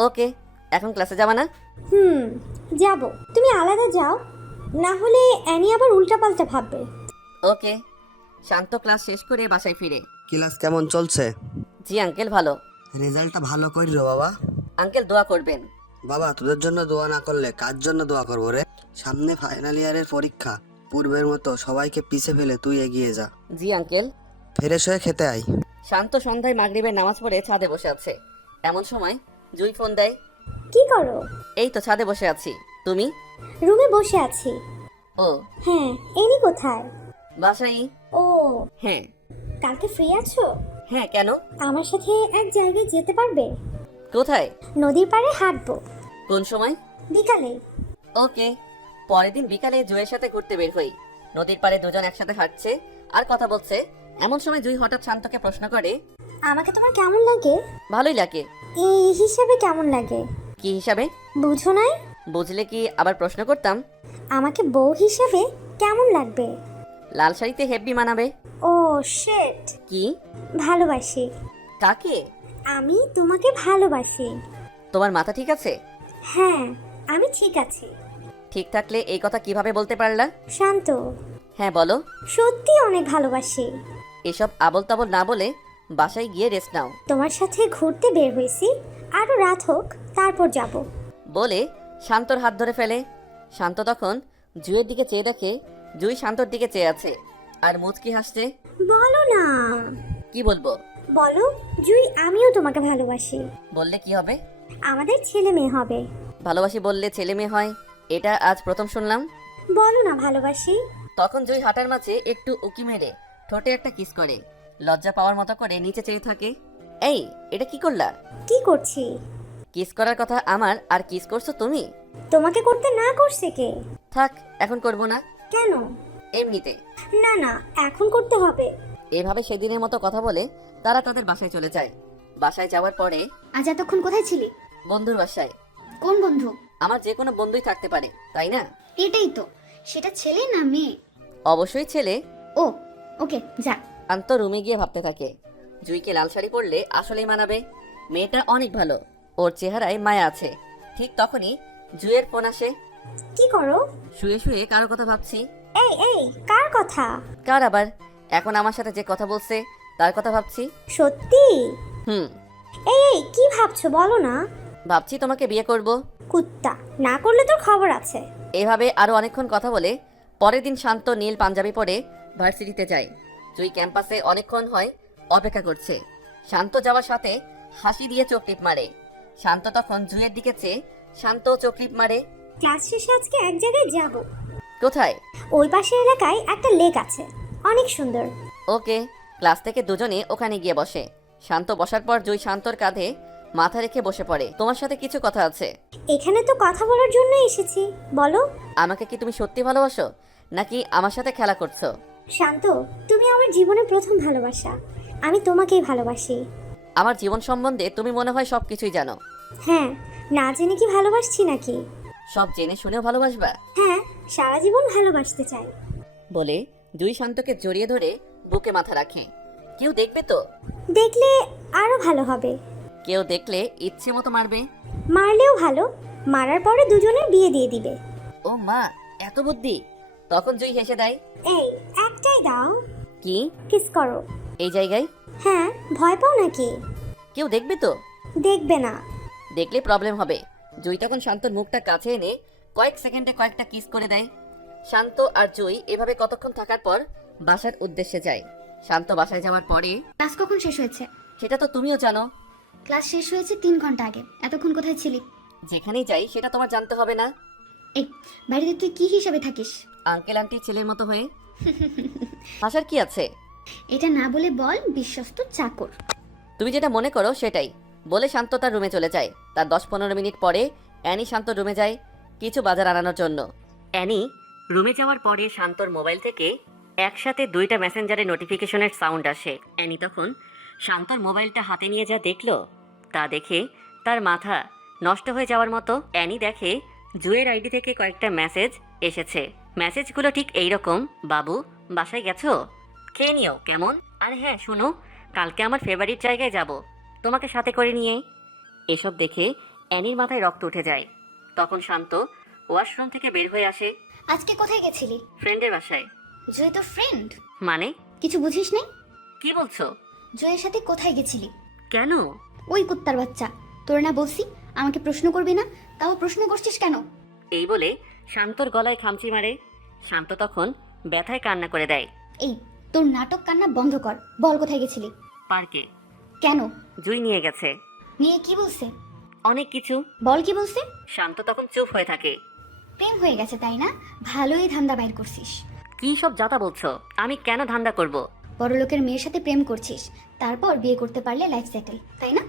ওকে, এখন ক্লাসে যাবা না? যাব। তুমি আলাদা যাও, না হলে অ্যানি আবার উল্টাপাল্টা ভাববে। ওকে। শান্ত ক্লাস শেষ করে বাসায় ফিরে। ক্লাস কেমন চলছে? জি আঙ্কেল, ভালো। রেজাল্টটা ভালো করিল বাবা। আঙ্কেল দোয়া করবেন। বাবা, তোদের জন্য দোয়া না করলে কার জন্য দোয়া করবো রে? সামনে ফাইনাল ইয়ারের পরীক্ষা, পূর্বের মতো সবাইকে পিছে ফেলে তুই এগিয়ে যা। জি আঙ্কেল। ফ্রেশ হয়ে খেতে আয়। শান্ত সন্ধ্যায় মাগরিবের নামাজ পড়ে ছাদে বসে আছে। এমন সময় জুই ফোন দেয়। কি করো? এই তো ছাদে বসে আছি। তুমি? রুমে বসে আছি। ও হ্যাঁ, এনি কোথায়? বাসাই। ও, হ্যাঁ। কালকে ফ্রি আছো? হ্যাঁ, কেন? আমার সাথে এক জায়গায় যেতে পারবে? কোথায়? নদীর পাড়ে হাঁটবো। কোন সময়? বিকালে। ওকে। পরের দিন বিকালে জুইয়ের সাথে ঘুরতে বের হই। নদীর পাড়ে দুজন একসাথে হাঁটছে আর কথা বলছে। এমন সময় জুই হঠাৎ শান্তকে প্রশ্ন করে, আমাকে তোমার কেমন লাগে? ভালোই লাগে। এই হিসাবে কেমন লাগে? কি হিসাবে? বুঝো নাই? বুঝলে কি আবার প্রশ্ন করতাম? আমাকে বউ হিসাবে কেমন লাগবে? লাল শাড়িতে হেব্বি মানাবে। ও শিট। কি? ভালোবাসি। কাকে? আমি তোমাকে ভালোবাসি। তোমার মাথা ঠিক আছে? হ্যাঁ, আমি ঠিক আছি। ঠিক থাকলে এই কথা কিভাবে বলতে পারলা? শান্ত। হ্যাঁ বলো। সত্যি অনেক ভালোবাসি। এসব আবল তাবল না বলে বাসায় গিয়ে রেস্ট নাও। তোমার সাথে ঘুরতে বের হয়েছি, আরো রাত হোক তারপর যাব। বলে শান্তর হাত ধরে ফেলে। শান্ত তখন জুইয়ের দিকে চেয়ে দেখে জুই শান্তর দিকে চেয়ে আছে আর মুচকি হাসছে। বলো না। কি বলবো? বলো, জুই আমিও তোমাকে ভালোবাসি। বললে কি হবে? আমাদের ছেলে মেয়ে হবে। ভালোবাসি বললে ছেলে মেয়ে হয়, এটা আজ প্রথম শুনলাম। বলো না ভালোবাসি। তখন জুই হাঁটার মাঝে একটু উকি মেরে ঠোঁটে একটা কিস করে লজ্জা পাওয়ার মতো করে নিচে চেয়ে থাকে। এই, এটা কি করলা? কি করছি? কিস করার কথা আমার, আর কিস করছো তুমি? তোমাকে করতে না করছে কে? থাক, এখন করব না। কেন? এমনিতে। না না, এখন করতে হবে। এভাবে সেদিনের মতো কথা বলে তারা তাদের বাসায় চলে যায়। বাসায় যাওয়ার পরে, আজ এতক্ষণ কোথায় ছিলি? বন্ধুর বাসায়। কোন বন্ধু? আমার যে কোনো বন্ধুই থাকতে পারে, তাই না? এটাই তো, সেটা ছেলে না মেয়ে? অবশ্যই ছেলে। ও ওকে যা। শান্ত রুমে গিয়ে ভাবতে থাকে, জুইকে লাল শাড়ি পরলে আসলেই মানাবে। মেয়েটা অনেক ভালো, ওর চেহারায় মায়া আছে। ঠিক তখনই জুইয়ের ফোন আসে। কি করো? শুয়ে শুয়ে কারো কথা ভাবছি। এই এই, কার কথা? কার আবার? এখন আমার সাথে যে কথা বলছে তার কথা ভাবছি। সত্যি? হুম, এই এই, কি ভাবছো বলো না। ভাবছি তোমাকে বিয়ে করব। কুত্তা, না করলে তোর খবর আছে। এভাবে আরো অনেকক্ষণ কথা বলে পরের দিন শান্ত নীল পাঞ্জাবি পরে ভার্সিটিতে যায়। জুই ক্যাম্পাসে অনেকক্ষণ হয় অপেক্ষা করছে। শান্ত যাওয়ার সাথে হাসি দিয়ে চোখ টিপ মারে। শান্ত তখন জুইয়ের দিকে চেয়ে শান্ত চোখ টিপ মারে। ক্লাস শেষে আজকে এক জায়গায় যাব। কোথায়? ওই পাশের এলাকায় একটা লেক আছে, অনেক সুন্দর। ওকে। ক্লাস থেকে দুজনে ওখানে গিয়ে বসে। শান্ত বসার পর জুই শান্তর কাঁধে মাথা রেখে বসে পড়ে। তোমার সাথে কিছু কথা আছে। এখানে তো কথা বলার জন্য এসেছি, বলো। আমাকে কি তুমি সত্যি ভালোবাসো নাকি আমার সাথে খেলা করছো? শান্ত, তুমি আমার জীবনের প্রথম ভালোবাসা, আমি তোমাকেই ভালোবাসি। আমার জীবন সম্বন্ধে তুমি মনে হয় সবকিছুই জানো। হ্যাঁ, না জেনে কি ভালোবাসছি নাকি? সব জেনে শুনেও ভালোবাসবা? হ্যাঁ, সারা জীবন ভালোবাসতে চাই। বলে জুই শান্তকে জড়িয়ে ধরে বুকে মাথা রাখে। কেউ দেখবে তো? দেখলে আরো ভালো হবে। কেউ দেখলে ইচ্ছে মতো মারবে। মারলেও ভালো, মারার পরে দুজনের বিয়ে দিয়ে দিবে। ও মা, এত বুদ্ধি! তখন জুই হেসে দেয়। এই, একটাই দাও। কি? কিস করো। এই জায়গায়? হ্যাঁ, ভয় পাও নাকি? কেউ দেখবে তো? দেখবে না। দেখলে প্রবলেম হবে। জুই তখন শান্তর মুখটা কাছে এনে কয়েক সেকেন্ডে কয়েকটা কিস করে দেয়। শান্ত আর জুই এভাবে কতক্ষণ থাকার পর বাসার উদ্দেশ্যে যায়। শান্ত বাসায় যাওয়ার পরে, ক্লাস কখন শেষ হয়েছে? সেটা তো তুমিও জানো। ক্লাস শেষ হয়েছে 3 ঘন্টা আগে। এতক্ষণ কোথায় ছিলি? যেখানেই যাই সেটা তোমার জানতে হবে না? এই বাড়িতে তুই কি হিসাবে থাকিস? আঙ্কেল আন্টি ছেলের মতো হয়ে। হাসার কি আছে? এটা না বলে বল বিশ্বস্ত চাকর। তুমি যেটা মনে করো সেটাই বলে শান্ত তার রুমে চলে যায়। তার 10-15 মিনিট পরে অ্যানি শান্ত রুমে যায় কিছু বাজার আনানোর জন্য। অ্যানি রুমে যাওয়ার পরে শান্তর মোবাইল থেকে একসাথে 2টা মেসেঞ্জারের নোটিফিকেশনের সাউন্ড আসে। অ্যানি তখন শান্তর মোবাইলটা হাতে নিয়ে যা দেখলো তা দেখে তার মাথা নষ্ট হয়ে যাওয়ার মতো। অ্যানি দেখে জুয়ের আইডি থেকে কয়েকটা মেসেজ এসেছে। মেসেজগুলো ঠিক এইরকম: বাবু, বাসায় গেছো? খেয়ে নিও কেমন? আর হ্যাঁ শুনো, কালকে আমার ফেভারিট জায়গায় যাব, তোমাকে সাথে করে নিয়ে। এসব দেখে অ্যানির মাথায় রক্ত উঠে যায়। তখন শান্ত ওয়াশরুম থেকে বের হয়ে আসে। আজকে কোথায় গেছিলি? ফ্রেন্ডের বাসায়। জয় তো ফ্রেন্ড। মানে? কিছু বুঝিস নাই? কি বলছো? জয়ের সাথে কোথায় গেছিলি? কেন? ওই কুত্তার বাচ্চা, তোর না বলছি আমাকে প্রশ্ন করবি না, তাও প্রশ্ন করছিস কেন? এই বলে শান্তর গলায় খামচি মারে। শান্ত তখন ব্যথায় কান্না করে দেয়। এই তোর নাটক কান্না বন্ধ কর, বল কোথায় গেছিলি? পার্কে। কেন? জুই নিয়ে গেছে। নিয়ে কি বলছে? অনেক কিছু। বল কি বলছে? শান্ত তখন চুপ হয়ে থাকে। প্রেম হয়ে গেছে তাই না? ভালোই ধান্দা বাইর করছিস। কি সব যাতা বলছো? আমি কেন ধান্দা করব? বড় লোকের মেয়ের সাথে প্রেম করছিস, তারপর বিয়ে করতে পারলে লাইফ সেটেল, তাই না?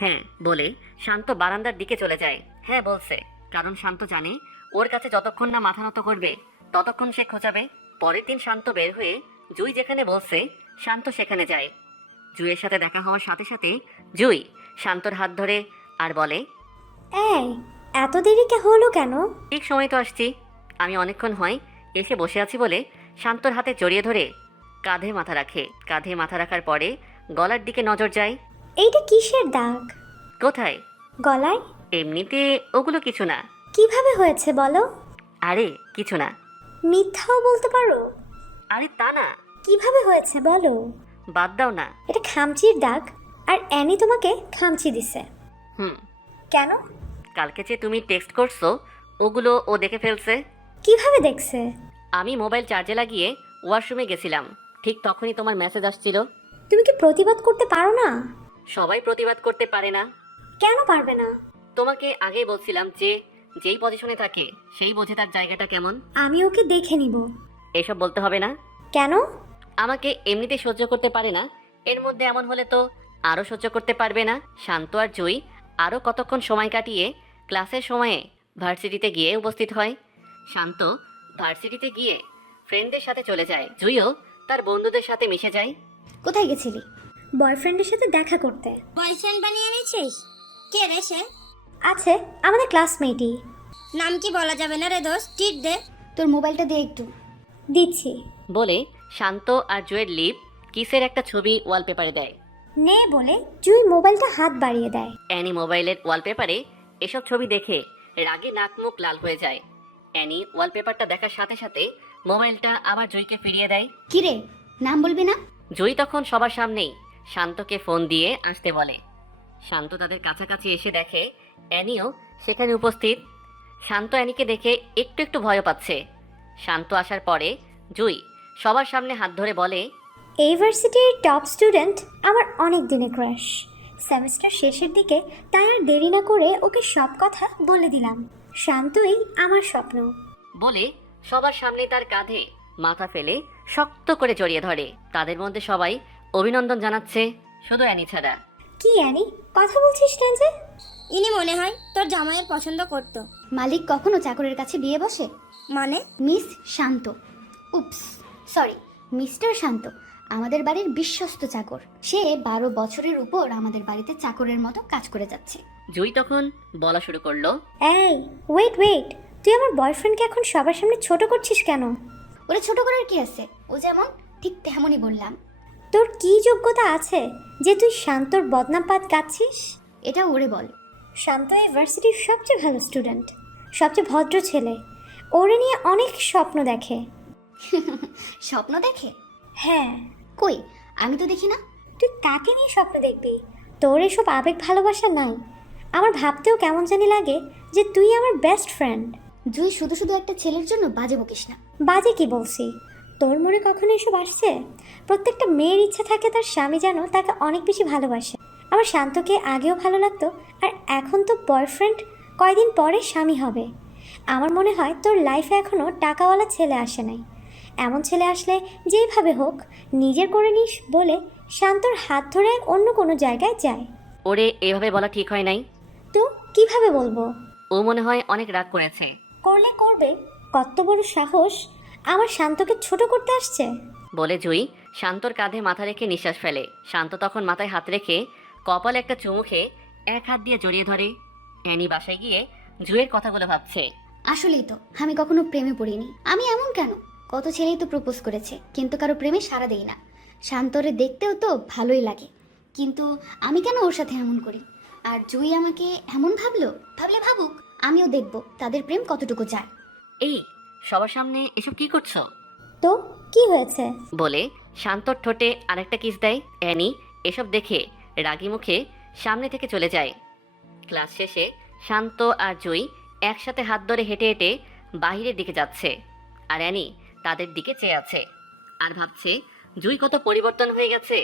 হ্যাঁ বলে শান্ত বারান্দার দিকে চলে যায়। হ্যাঁ বলছে, কারণ শান্ত জানে ওর কাছে যতক্ষণ না মাথা নত করবে ততক্ষণ সে খোঁচাবে। পরের দিন শান্ত বের হয়ে জুই যেখানে বলছে শান্ত সেখানে যায়। জুইয়ের সাথে দেখা হওয়ার সাথে সাথে জুই শান্তর হাত ধরে আর বলে, এই, এত দেরি হলো কেন? ঠিক সময় তো আসছি। আমি অনেকক্ষণ হয় এসে বসে আছি বলে শান্তর হাতে জড়িয়ে ধরে কাঁধে মাথা রাখে। কাঁধে মাথা রাখার পরে গলার দিকে নজর যায়। এইটা কিসের দাগ? কোথায়? গলায়? এমনিতে ওগুলো কিছু না। কিভাবে হয়েছে বলো? আরে কিছু না। মিথ্যাও বলতে পারো? আরে তা না। কিভাবে হয়েছে বলো? বাদ দাও না। এটা খামচির দাগ, আর অ্যানি তোমাকে খামচি দিছে। হুম। কেন? কালকে যে তুমি টেক্সট করছো ওগুলো ও দেখে ফেলছে। কিভাবে দেখছে? আমি মোবাইল চার্জে লাগিয়ে ওয়াশরুমে গেছিলাম, ঠিক তখনই তোমার মেসেজ আসছিল। তুমি কি প্রতিবাদ করতে পারো না? সবাই প্রতিবাদ করতে পারে না। কেন পারবে না? তোমাকে আগেই বলছিলাম যে যেই পজিশনে থাকে সেই বোঝে তার জায়গাটা কেমন। আমি ওকে দেখে নিব। এসব বলতে হবে না। কেন? আমাকে এমনিতে সহ্য করতে পারে না, এর মধ্যে এমন হলে তো আরও সহ্য করতে পারবে না। শান্ত আর জুই আরও কতক্ষণ সময় কাটিয়ে ক্লাসের সময়ে ভার্সিটিতে গিয়ে উপস্থিত হয়। শান্ত ভার্সিটিতে গিয়ে ফ্রেন্ডদের সাথে চলে যায়। জুইও তার বন্ধুদের সাথে মিশে যায়। কোথায় গেছিলি? বয়ফ্রেন্ডের সাথে দেখা করতে। বয়ফ্রেন্ড বানিয়ে নিয়েছিস? কে রে সে? আছে, আমাদের ক্লাসমেটই। নাম কি বলা যাবে না রে দোস্ত, টিট দে। তোর মোবাইলটা দে একটু। দিচ্ছি। বলে শান্ত আর জুয়ের লিপ কিসের একটা ছবি ওয়ালপেপারে দেয়। নে বলে জুই মোবাইলটা হাত বাড়িয়ে দেয়। অ্যানি মোবাইলের ওয়ালপেপারে এসব ছবি দেখে রাগে নাক মুখ লাল হয়ে যায়। অ্যানি ওয়ালপেপারটা দেখার সাথে সাথে মোবাইলটা আবার জুইকে ফিরিয়ে দেয়। কিরে, নাম বলবি না? জুই তখন সবার সামনেই শান্তকে ফোন দিয়ে আসতে বলে। শান্ত তাদের কাছাকাছি এসে দেখে অ্যানিও সেখানে উপস্থিত। শান্ত অ্যানিকে দেখে একটু একটু ভয় পাচ্ছে। শান্ত আসার পরে জুই সবার সামনে হাত ধরে বলে, এই ভার্সিটির টপ স্টুডেন্ট আমার অনেক দিনের ক্রাশ। সেমিস্টার শেষের দিকে তাই আর দেরি না করে ওকে সব কথা বলে দিলাম। শান্তই আমার স্বপ্ন। বলে সবার সামনে তার কাঁধে মাথা ফেলে শক্ত করে জড়িয়ে ধরে। তাদের মধ্যে সবাই অভিনন্দন জানাচ্ছে, শুধু অ্যানি ছাড়া। কি অ্যানি, কথা বলছিস না যে? ইনি মনে হয় তোর জামাইয়ের পছন্দ করতো। মালিক কখনো চাকরের কাছে বিয়ে বসে? মানে? মিস শান্ত, উপস সরি, মিস্টার শান্ত আমাদের বাড়ির বিশ্বস্ত চাকর। সে 12 বছরের উপর আমাদের বাড়িতে চাকরের মতো কাজ করে যাচ্ছে। জুই তখন বলা শুরু করলো, এই ওয়েট ওয়েট, তুই আমার বয়ফ্রেন্ডকে এখন সবার সামনে ছোট করছিস কেন? ওরে ছোট করার কি আছে? ও যেমন ঠিক তেমনই বললাম। তোর কি যোগ্যতা আছে যে তুই শান্তর বদনাম পাত গাচ্ছিস? এটা ওরে বল। শান্ত এই ভার্সিটির সবচেয়ে ভালো স্টুডেন্ট, সবচেয়ে ভদ্র ছেলে। ওরে নিয়ে অনেক স্বপ্ন দেখে। স্বপ্ন দেখে? হ্যাঁ। কই, আমি তো দেখি না। তুই কাকে নিয়ে স্বপ্ন দেখবি? তোর এসব আবেগ ভালোবাসা নাই। আমার ভাবতেও কেমন জানি লাগে যে তুই আমার বেস্ট ফ্রেন্ড। জুই শুধু শুধু একটা ছেলের জন্য বাজে বকিস না। বাজে কি বলছি? তোর মনে কখনো এসব আসছে? প্রত্যেকটা মেয়ের ইচ্ছা থাকে তার স্বামী যেন তাকে অনেক বেশি ভালোবাসে। আমার শান্তকে আগেও ভালো লাগতো, আর এখন তো বয়ফ্রেন্ড, কয়দিন পরে স্বামী হবে। আমার মনে হয় তোর লাইফে এখনও টাকাওয়ালা ছেলে আসে নাই। এমন ছেলে আসলে যেইভাবে হোক নিজের করে নিস বলে শান্তর হাত ধরে অন্য কোনো জায়গায় যায়। ওরে এভাবে বলা ঠিক হয় নাই। তো কিভাবে বলবো? ও মনে হয় অনেক রাগ করেছে। করলে করবে, কত বড় সাহস আমার শান্তকে ছোট করতে আসছে। বলে জুই শান্তর কাঁধে মাথা রেখে নিঃশ্বাস ফেলে। শান্ত তখন মাথায় হাত রেখে কপালে একটা চুমু খেয়ে এক হাত দিয়ে জড়িয়ে ধরে। অ্যানি বাসায় গিয়ে জুয়ের কথাগুলো ভাবছে। আসলেই তো আমি কখনো প্রেমে পড়িনি। আমি এমন কেন? কত ছেলেই তো প্রপোজ করেছে, কিন্তু কারো প্রেমে সাড়া দেই না। শান্তরে দেখতেও তো ভালোই লাগে, কিন্তু আমি কেন ওর সাথে এমন করি? আর জুই আমাকে এমন ভাবলে ভাবুক, আমিও দেখব তাদের প্রেম কতটুকু যায়। এই সবার সামনে এসব কি করছো? তো কি হয়েছে? বলে শান্তর ঠোঁটে আরেকটা কিস দেয়। অ্যানি এসব দেখে রাগী মুখে সামনে থেকে চলে যায়। ক্লাস শেষে শান্ত আর জুই একসাথে হাত ধরে হেঁটে হেঁটে বাহিরের দিকে যাচ্ছে। আর অ্যানি তাদের দিকে চেয়ে আছে আর ভাবছে জুই কত পরিবর্তন হয়ে গেছে।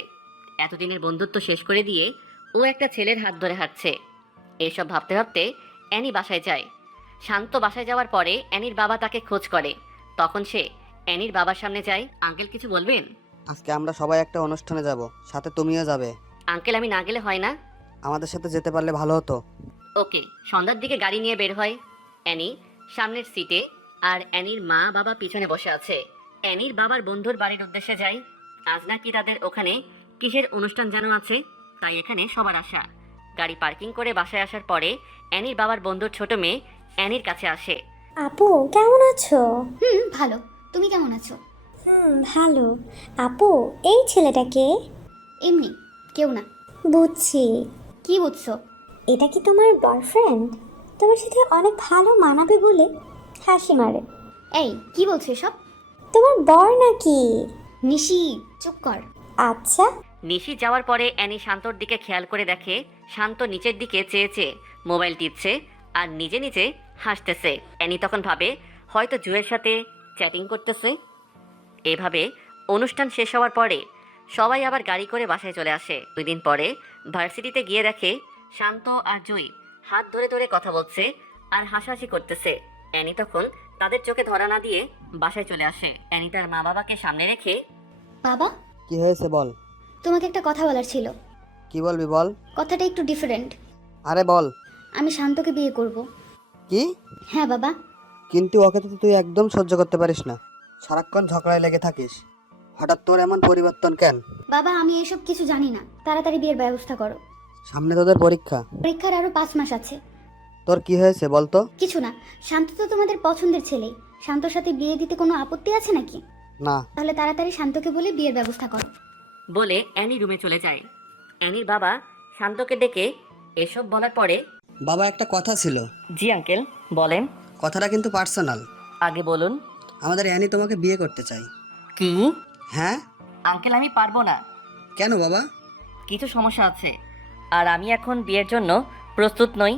এতদিনের বন্ধুত্ব শেষ করে দিয়ে ও একটা ছেলের হাত ধরে হাঁটছে। এসব ভাবতে ভাবতে অ্যানি বাসায় যায়। শান্ত বাসায় যাওয়ার পরে অ্যানির বাবা তাকে খোঁজ করে। তখন সে অ্যানির বাবার সামনে যায়। আঙ্কেল কিছু বলবেন? আজকে আমরা সবাই একটা অনুষ্ঠানে যাব, সাথে তুমিও যাবে। আঙ্কেল আমি না গেলে হয় না? আমাদের সাথে যেতে পারলে ভালো হতো। ওকে। সন্ধ্যার দিকে গাড়ি নিয়ে বের হয়। অ্যানি সামনের সিটে আর অ্যানির মা বাবা পিছনে বসে আছে। অ্যানির বাবার বন্ধুর বাড়ির উদ্দেশ্যে যায়। আজ নাকি তাদের ওখানে কিসের অনুষ্ঠান যেন আছে, তাই এখানে সবার আসা। গাড়ি পার্কিং করে বাসায় আসার পরে অ্যানির বাবার বন্ধুর ছোট মেয়ে অ্যানির কাছে আসে। আপু কেমন আছো? ভালো, তুমি কেমন আছো? ভালো। আপু এই ছেলেটাকে? এমনি কেউ না। বুঝছি। কি বুঝছো? এটা কি তোমার বয়ফ্রেন্ড? তোমার সাথে অনেক ভালো মানাবে বলে হাসি মারে। এই কি বলছো এসব? তোমার বর নাকি? নিশি চুপ কর। আচ্ছা। নিশি যাওয়ার পরে অ্যানি শান্তর দিকে খেয়াল করে দেখে শান্ত নিচের দিকে চেয়ে চেয়ে মোবাইল টিপছে আর নিজে নিজে হাসতেছে। অ্যানি তখন ভাবে হয়তো জুয়ের সাথে চ্যাটিং করতেছে। এভাবে অনুষ্ঠান শেষ হওয়ার পরে সবাই আবার গাড়ি করে বাসায় চলে আসে। 2 দিন পরে ভার্সিটিতে গিয়ে দেখে শান্ত আর জুই হাত ধরে ধরে কথা বলছে আর হাসাহাসি করতেছে। অ্যানি তখন তাদের চোখে ধরা না দিয়ে বাসায় চলে আসে। অ্যানি তার মা বাবাকে সামনে রেখে, বাবা কি হয়েছে বল। তোমাকে একটা কথা বলার ছিল। কি বলবি বল। কথাটা একটু ডিফারেন্ট। আরে বল। আমি শান্তকে বিয়ে করব। কি? হ্যাঁ বাবা। কিন্তু ওকে তো তুই একদম সহ্য করতে পারিস না, সারাক্ষণ ঝগড়ায় লেগে থাকিস। হঠাৎ তোর এমন পরিবর্তন কেন? বাবা আমি এসব কিছু জানি না, তাড়াতাড়ি বিয়ের ব্যবস্থা করো। সামনে তোদের পরীক্ষা। পরীক্ষার আরো 5 মাস আছে। তোর কি হয়েছে বল তো। কিছু না, শান্ত তো তোমাদের পছন্দের ছেলেই, শান্তর সাথে বিয়ে দিতে কোনো আপত্তি আছে নাকি? না। তাহলে তাড়াতাড়ি শান্তকে বলে বিয়ের ব্যবস্থা করো। বলে অ্যানি রুমে চলে যায়। অ্যানির বাবা শান্তকে ডেকে এসব বলার পরে, বাবা, একটা কথা ছিল। জি আঙ্কেল বলেন। কথাটা কিন্তু পার্সোনাল। আগে বলুন। আমাদের অ্যানি তোমাকে বিয়ে করতে চাই। কি? হ্যাঁ। আঙ্কেল আমি পারবো না। কেন বাবা? কিছু সমস্যা আছে, আর আমি এখন বিয়ের জন্য প্রস্তুত নই।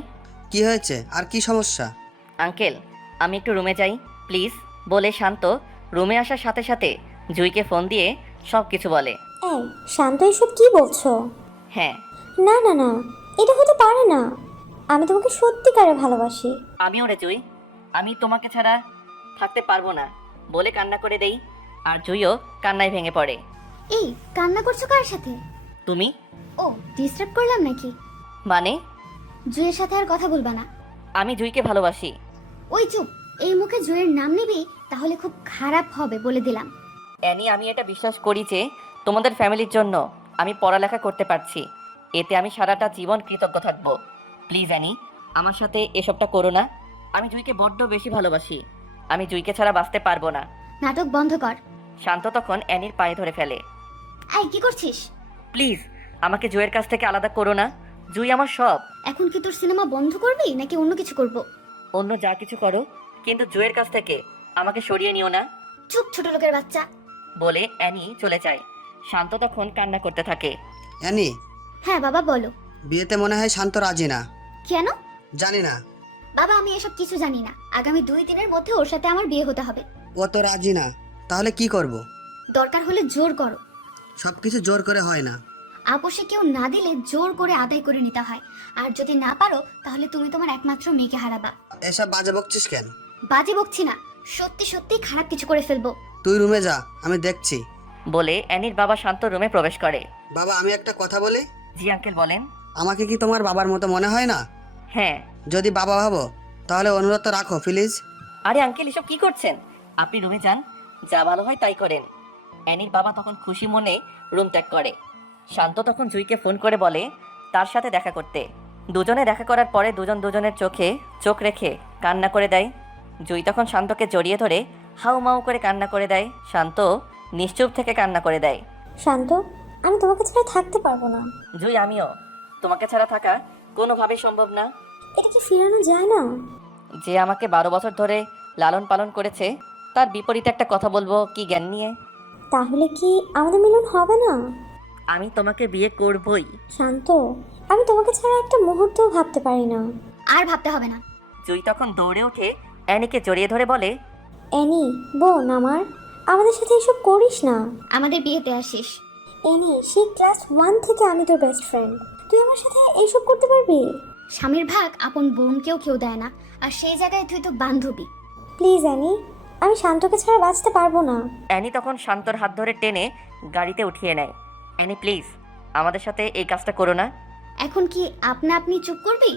কি হয়েছে, আর কি সমস্যা? আঙ্কেল আমি একটু রুমে যাই প্লিজ, বলে শান্ত রুমে আসার সাথে সাথে জুইকে ফোন দিয়ে সব কিছু বলে। এই শান্ত, এসব কি বলছো? হ্যাঁ। না না না, এটা হতে পারে না। আমি তোমাকে সত্যিকারে ভালোবাসি। আমিও রে জুই, আমি তোমাকে ছাড়া থাকতে পারবো না, বলে কান্না করে দেই। আর জুইও কান্নায় ভেঙে পড়ে। এই কান্না করছো কার সাথে? তুমি? ও, ডিস্টার্ব করলাম নাকি? মানে? জুয়ের সাথে আর কথা বলবা না। আমি জুইকে ভালোবাসি। ওই চুপ, এই মুখে জুয়ের নাম নিবি তাহলে খুব খারাপ হবে বলে দিলাম। অ্যানি আমি এটা বিশ্বাস করি যে তোমাদের ফ্যামিলির জন্য আমি পড়ালেখা করতে পারছি, এতে আমি সারাটা জীবন কৃতজ্ঞ থাকবো। প্লিজ অ্যানি, আমার সাথে এসবটা করো না। আমি জুইকে বড্ড বেশি ভালোবাসি, আমি জুইকে ছাড়া বাঁচতে পারবো না। নাটক বন্ধ কর। শান্ত তখন অ্যানির পায়ে ধরে ফেলে। এই কি করছিস? প্লিজ আমাকে জুইয়ের কাছ থেকে আলাদা করো না, জুই আমার সব। এখন কি তোর সিনেমা বন্ধ করবি নাকি অন্য কিছু করব? অন্য যা কিছু করো, কিন্তু জুইয়ের কাছ থেকে আমাকে সরিয়ে নিও না। চুপ ছোট লোকের বাচ্চা। বলে অ্যানি চলে যায়। শান্ত তখন কান্না করতে থাকে। অ্যানি, হ্যাঁ বাবা বলো। বিয়েতে মনে হয় শান্ত রাজি না। কেন? জানি না। বাবা আমি এসব কিছু জানি না। আগামী 2 দিনের মধ্যে ওর সাথে আমার বিয়ে হতে হবে। ও তো রাজি না, তাহলে কি করব? দরকার হলে জোর করো। সব কিছু জোর করে হয় না। আপোষে কেউ না দিলে জোর করে আদায় করে নিতে হয়। আর যদি না পারো তাহলে তুমি তোমার একমাত্র মেয়েকে হারাবা। এসব বাজে বকছিস কেন? বাজে বকছি না, সত্যি সত্যি খারাপ কিছু করে ফেলবো। তুই রুমে যা, আমি দেখছি। বলে অ্যানির বাবা শান্ত রুমে প্রবেশ করে। বাবা, আমি একটা কথা বলি। জি আঙ্কেল বলেন। আমাকে কি তোমার বাবার মতো মনে হয় না? হ্যাঁ। যদি বাবা ভাবো তাহলে অনুরোধ রাখো প্লিজ। আরে আঙ্কেল এসব কি করছেন? আপনি রুমে যান, যা ভালো হয় তাই করেন। অ্যানির বাবা তখন খুশি মনে রুম ত্যাগ করে। শান্ত তখন জুইকে ফোন করে বলে তার সাথে দেখা করতে। দুজনে দেখা করার পরে দুজন দুজনের চোখে চোখ রেখে কান্না করে দেয়। জুই তখন শান্তকে জড়িয়ে ধরে হাউমাউ করে কান্না করে দেয়। শান্ত নিশ্চুপ থেকে কান্না করে দেয়। শান্ত, আমি তোমাকে ছাড়া থাকতে পারবো না। জুই আমিও, তোমাকে ছাড়া থাকা কোনোভাবেই সম্ভব না। এটা কি ফিরানো যায় না? যে আমাকে 12 বছর ধরে লালন পালন করেছে, তার বিপরীতে একটা কথা বলবো কি জ্ঞান নিয়ে? তাহলে কি আমাদের মিলন হবে না? আমি তোমাকে বিয়ে করবই। শান্ত, আমি তোমাকে ছাড়া একটা মুহূর্তও ভাবতে পারি না। আর ভাবতে হবে না। জুই তখন দৌড়ে উঠে অ্যানিকে জড়িয়ে ধরে বলে, অ্যানি বোন আমার, আমাদের সাথে এসব করিস না। আমাদের বিয়েতে আসিস। অ্যানি, সেই ক্লাস 1 থেকে আমি তোর বেস্ট ফ্রেন্ড। তুই আমার সাথে এইসব করতে পারবি? স্বামীর ভাগ আপন বোনকেও কেউ দেয় না, আর সেই জায়গায় তুই তো বান্ধবী। প্লিজ অ্যানি, আমি শান্তকে ছাড়া বাঁচতে পারবো না। অ্যানি তখন শান্তর হাত ধরে টেনে গাড়িতে উঠিয়ে নেয়। অ্যানি প্লিজ আমাদের সাথে এই কাজটা করো না। এখন কি আপনা আপনি চুপ করবি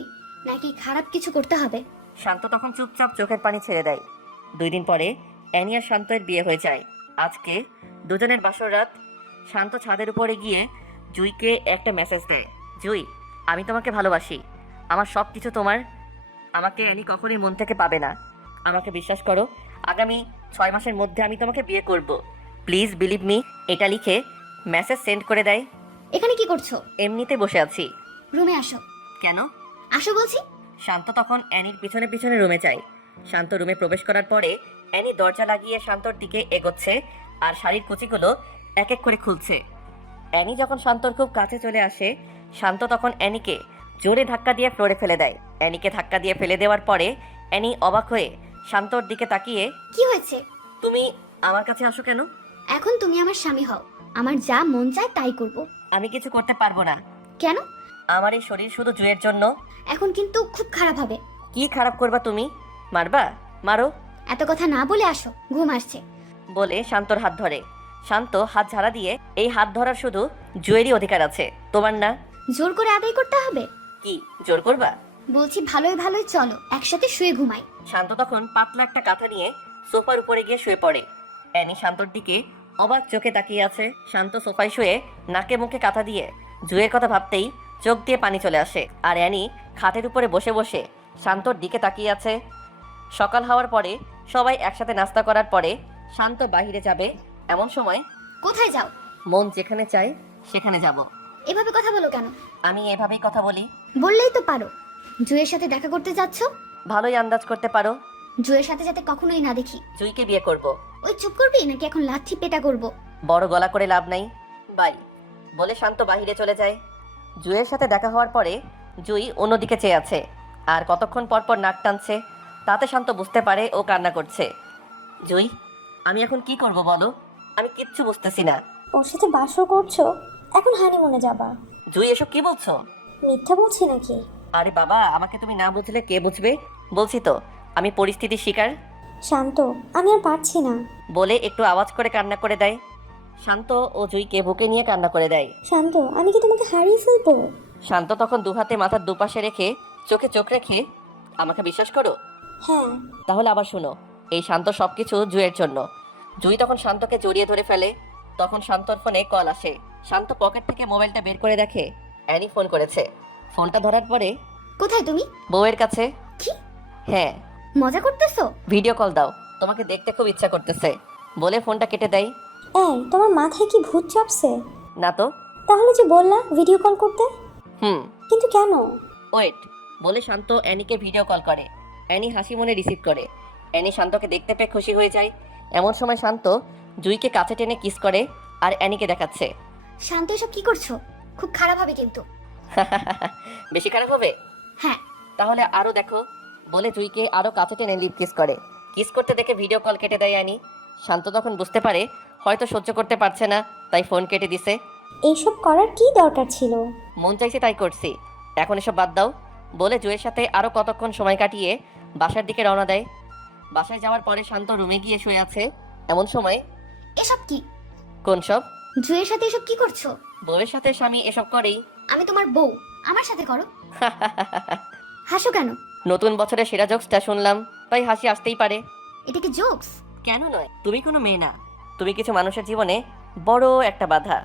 নাকি খারাপ কিছু করতে হবে? শান্ত তখন চুপচাপ চোখের পানি ছেড়ে দেয়। 2 দিন পরে অ্যানি আর শান্তের বিয়ে হয়ে যায়। আজকে দুজনের বাসর রাত। শান্ত ছাদের উপরে গিয়ে জুইকে একটা মেসেজ দেয়। জুই, আমি তোমাকে ভালোবাসি, আমার সব কিছু তোমার। আমাকে অ্যানি কখনোই মন থেকে পাবে না, আমাকে বিশ্বাস করো। আগামী 6 মাসের মধ্যে আমি তোমাকে বিয়ে করব, প্লিজ বিলিভ মি। এটা লিখে মেসেজ সেন্ড করে দেয়। এখানে কি করছো? এমনিতে বসে আছি। রুমে আসো। কেন? আসো বলছি। শান্ত তখন অ্যানির পিছনে পিছনে রুমে যায়। শান্ত রুমে প্রবেশ করার পরে অ্যানি দরজা লাগিয়ে শান্তর দিকে এগোচ্ছে আর শাড়ির কুচিগুলো এক এক করে খুলছে। অ্যানি যখন শান্তর খুব কাছে চলে আসে, শান্ত তখন অ্যানিকে জোরে ধাক্কা দিয়ে ফ্লোরে ফেলে দেয়। অ্যানিকে ধাক্কা দিয়ে ফেলে দেওয়ার পরে অ্যানি অবাক হয়ে শান্তর দিকে তাকিয়ে, কি হয়েছে? তুমি আমার কাছে আসো কেন? এখন তুমি আমার স্বামী হও, আমার যা মন চায় তাই করব। আমি কিছু করতে পারবো না। কেন? আমার এই শরীর শুধু জুয়ের জন্য। এখন কিন্তু খুব খারাপ হবে। কি খারাপ করবা তুমি? মারবা? মারো। এত কথা না বলে আসো, ঘুম আসছে। বলে শান্তর হাত ধরে। শান্ত হাত ঝাড়া দিয়ে, এই হাত ধরার শুধু জুয়েরই অধিকার আছে, তোমার না। জোর করে আদায় করতে হবে? কি জোর করবা? বলছি ভালোই ভালোই চলো একসাথে শুয়ে ঘুমাই। শান্ত তখন পাতলা একটা কাঁথা নিয়ে সোফার উপরে গিয়ে শুয়ে পড়ে। অ্যানি শান্তর দিকে অবাক চোখে তাকিয়ে আছে। শান্ত সোফায় শুয়ে নাকে মুখে কাঁথা দিয়ে জুয়ের কথা ভাবতেই চোখ দিয়ে পানি চলে আসে। আর অ্যানি খাটের উপরে বসে বসে শান্তর দিকে তাকিয়ে আছে। সকাল হওয়ার পরে সবাই একসাথে নাস্তা করার পরে শান্ত বাইরে যাবে। এমন সময় কোথায় যাও? মন যেখানে চায় সেখানে যাব। এভাবে কথা বলো কেন? আমি এভাবেই কথা বলি। বললেই তো পারো। জুয়ের সাথে দেখা করতে যাচ্ছ? ভালোই আন্দাজ করতে পারো। জুয়ের সাথে যাতে কখনোই না দেখি। জুইকে বিয়ে করব। ওই চুপ করবি নাকি এখন লাঠি পেটা করব? বড় গলা করে লাভ নাই, বাই বলে শান্ত বাহিরে চলে যায়। জুইয়ের সাথে দেখা হওয়ার পরে জুই অন্যদিকে চেয়ে আছে আর কতক্ষণ পর পর নাক টানছে। তাতে শান্ত বুঝতে পারে ও কান্না করছে। জুই, আমি এখন কি করব বলো? আমি কিচ্ছু বুঝতেছি না। ওর সাথে বাসর করছো, এখন হানিমুনে যাবা। জুই, এসব কি বলছো? মিথ্যা বলছি নাকি? আরে বাবা, আমাকে তুমি না বুঝলে কে বুঝবে? বলছি তো আমি পরিস্থিতির শিকার। শান্ত, আমি আর পারছি না। বলে একটু আওয়াজ করে কান্না করে দেয়। শান্ত ও জুইকে বুকে নিয়ে কান্না করে দেয়। শান্ত, আমি কি তোমাকে হারিয়ে ফেলবো? শান্ত তখন দুহাতে মাথার দুপাশে রেখে চোখে চোখ রেখে, আমাকে বিশ্বাস করো? হ্যাঁ। তাহলে আবার শুনো, এই শান্ত সবকিছু জুইয়ের জন্য। জুই তখন শান্তকে জড়িয়ে ধরে ফেলে। তখন শান্তর ফোনে কল আসে। শান্ত পকেট থেকে মোবাইলটা বের করে দেখে অ্যানি ফোন করেছে। ফোনটা ধরার পরে, কোথায় তুমি? বউয়ের কাছে। কি? হ্যাঁ। মজা করতেছো? ভিডিও কল দাও, তোমাকে দেখতে খুব ইচ্ছা করতেছে বলে ফোনটা কেটে দেয়। এই, তোমার মাথায় কি ভূত চাপছে? না তো। তাহলে যে বললা ভিডিও কল করতে, হুম। কিন্তু কেন? ওয়েট বলে শান্ত অ্যানিকে ভিডিও কল করে। অ্যানি হাসি মনে রিসিভ করে। অ্যানি শান্তকে দেখতে পেয়ে খুশি হয়ে যায়। এমন সময় শান্ত জুইকে কাছে টেনে কিস করে আর অ্যানিকে দেখাচ্ছে। শান্ত, এসব কি করছো? খুব খারাপ হবে কিন্তু। বেশি খারাপ হবে? হ্যাঁ। তাহলে আরো দেখো বলে জুইকে আরো কাছে টেনে লিপ কিস করে। কিস করতে দেখে ভিডিও কল কেটে দেয় অ্যানি। শান্ত তখন বুঝতে পারে হয়তো সহ্য করতে পারছে না, তাই ফোন কেটে দিছে। এইসব করার কি দরকার ছিল? মন চাইছে তাই করছি, এখন এসব বাদ দাও বলে জুয়ের সাথে আরো কতক্ষণ সময় কাটিয়ে বাসার দিকে রওনা দেয়। বাসায় যাওয়ার পরে শান্ত রুমে গিয়ে শুয়ে আছে। এমন সময়, এসব কি? কোন সব? জুয়ের সাথে এসব কি করছো? বউয়ের সাথে স্বামী এসব করেই। আমি তোমার বউ, আমার সাথে করো। হাসো কেন? নতুন বছরের সেরা জোকসটা শুনলাম, তাই হাসি আসতেই পারে। এটা কি জোকস? কেন নয়? তুমি কোনো মেয়ে না, তুমি কিছু মানুষের জীবনে বড় একটা বাধা।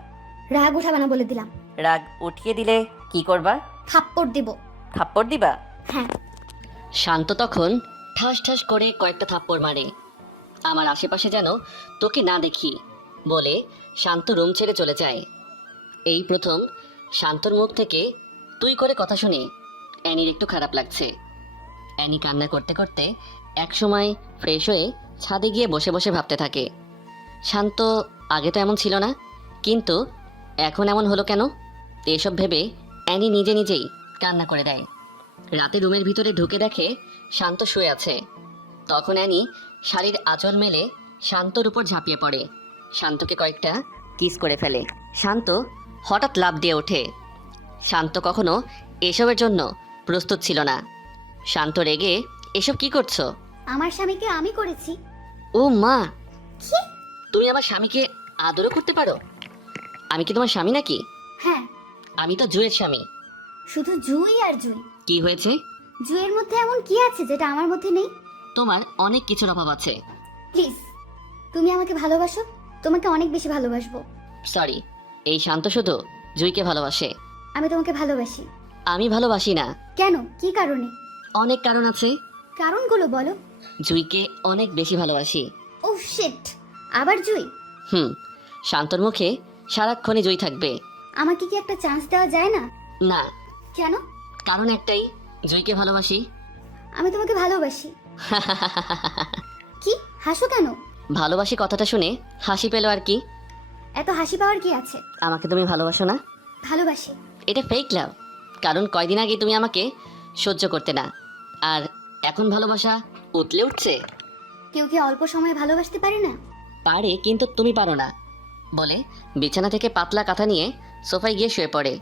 রাগ উঠাবে না বলে দিলাম। রাগ উঠিয়ে দিলে কি করবা? থাপ্পড় দিব। থাপ্পড় দিবা? হ্যাঁ। শান্ত তখন ঠাস ঠাস করে কয়েকটা থাপ্পড় মারে। আমার আশেপাশে যেন তোকে না দেখি বলে শান্ত রুম ছেড়ে চলে যায়। এই প্রথম শান্তর মুখ থেকে তুই করে কথা শুনে অ্যানির একটু খারাপ লাগছে। অ্যানি কান্না করতে করতে একসময় ফ্রেশ হয়ে ছাদে গিয়ে বসে বসে ভাবতে থাকে, শান্ত আগে তো এমন ছিল না, কিন্তু এখন এমন হলো কেন? এসব ভেবে অ্যানি নিজে নিজেই কান্না করে দেয়। রাতে রুমের ভিতরে ঢুকে দেখে শান্ত শুয়ে আছে। তখন অ্যানি শাড়ির আঁচল মেলে শান্তর উপর ঝাঁপিয়ে পড়ে, শান্তকে কয়েকটা কিস করে ফেলে। শান্ত হঠাৎ লাফ দিয়ে ওঠে। শান্ত কখনো এসবের জন্য প্রস্তুত ছিল না। শান্ত রেগে, এসব কি করছো? আমার স্বামীকে আমি করেছি। ও মা, কি? তুমি আমার স্বামীকে আদরও করতে পারো? আমি কি তোমার স্বামী নাকি? হ্যাঁ। আমি তো জুয়ের স্বামী। শুধু জুই আর জুই। কি হয়েছে? জুইয়ের মধ্যে এমন কি আছে যেটা আমার মধ্যে নেই? তোমার অনেক কিছুর অভাব আছে। প্লিজ, তুমি আমাকে ভালোবাসো, তোমাকে অনেক বেশি ভালোবাসবো। সরি, এই শান্ত শুধু জুইকে ভালোবাসে। আমি তোমাকে ভালোবাসি। আমি ভালোবাসি না। কেন? কি কারণে? অনেক কারণ আছে। কারণগুলো বলো। জুইকে অনেক বেশি ভালোবাসি। ওহ শিট, আবার জুই? শান্তর মুখে সারাক্ষণই জুই থাকবে। আমাকে কি একটা চান্স দেওয়া যায় না? না। কেন? কারণ একটাই, জুইকে ভালোবাসি। আমি তোমাকে ভালোবাসি। কি হাসো কেন? ভালোবাসি কথাটা শুনে হাসি পেল আর কি। এত হাসি পাওয়ার কি আছে? আমাকে তুমি ভালোবাসো না? ভালোবাসি। এটা ফেক লাভ, কারণ কয়দিন আগে তুমি আমাকে সহ্য করতে না, আর এখন ভালোবাসা উতলে উঠছে। কেউ কি অল্প সময়ে ভালোবাসতে পারে না? পারে, কিন্তু তুমি পারো না বলে বিছানা থেকে পাতলা কাঁথা নিয়ে সোফায় গিয়ে শুয়ে পড়ে।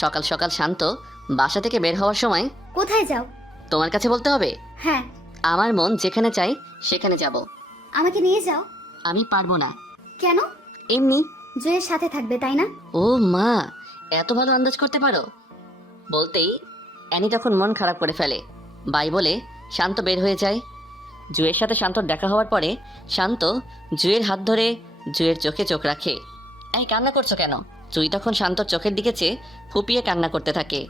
সকাল সকাল শান্ত বাসা থেকে বের হওয়ার সময়, কোথায় যাও? তোমার কাছে বলতে হবে? হ্যাঁ। আমার মন যেখানে চাই সেখানে যাব। আমাকে নিয়ে যাও। আমি পারবো না। কেন? এমনি। জুয়ের সাথে থাকবে তাই না? ও মা, এত ভালো আন্দাজ করতে পারো। বলতেই অ্যানি তখন মন খারাপ করে ফেলে। বাই বলে শান্ত বের হয়ে যায়। জুয়ের সাথে শান্তর দেখা হওয়ার পরে শান্ত জুয়ের হাত ধরে জুয়ের চোখে চোখ রাখে। এই কান্না করছো কেন? জুই তখন শান্তর চোখের দিকে চেয়ে ফুপিয়ে কান্না করতে থাকে।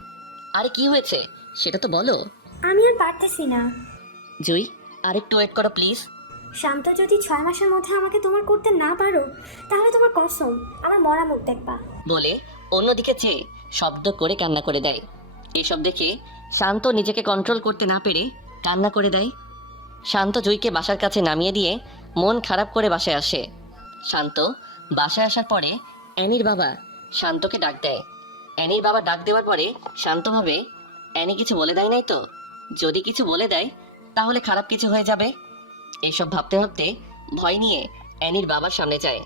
আরে কি হয়েছে সেটা তো বলো। আমি আর পারতেছি না। জুই, আরেকটু ওয়েট করো প্লিজ। শান্ত, যদি 6 মাসের মধ্যে আমাকে তোমার করতে না পারো তাহলে তোমার কসম আমার মরা মুখ দেখবা। বলে অন্যদিকে চেয়ে শব্দ করে কান্না করে দেয়। এসব দেখে শান্ত নিজেকে কন্ট্রোল করতে না পেরে কান্না করে দেয়। শান্ত জুইকে বাসার কাছে নামিয়ে দিয়ে মন খারাপ করে বাসায় আসে। শান্ত বাসায় আসার পরে অ্যানির বাবা শান্তকে ডাক দেয়। অ্যানির বাবা ডাক দেওয়ার পরে শান্ত ভাবে অ্যানি কিছু বলে দেয় নাই তো, যদি কিছু বলে দেয় তাহলে খারাপ কিছু হয়ে যাবে। এইসব ভাবতে ভাবতে ভয় নিয়ে অ্যানির বাবার সামনে যায়।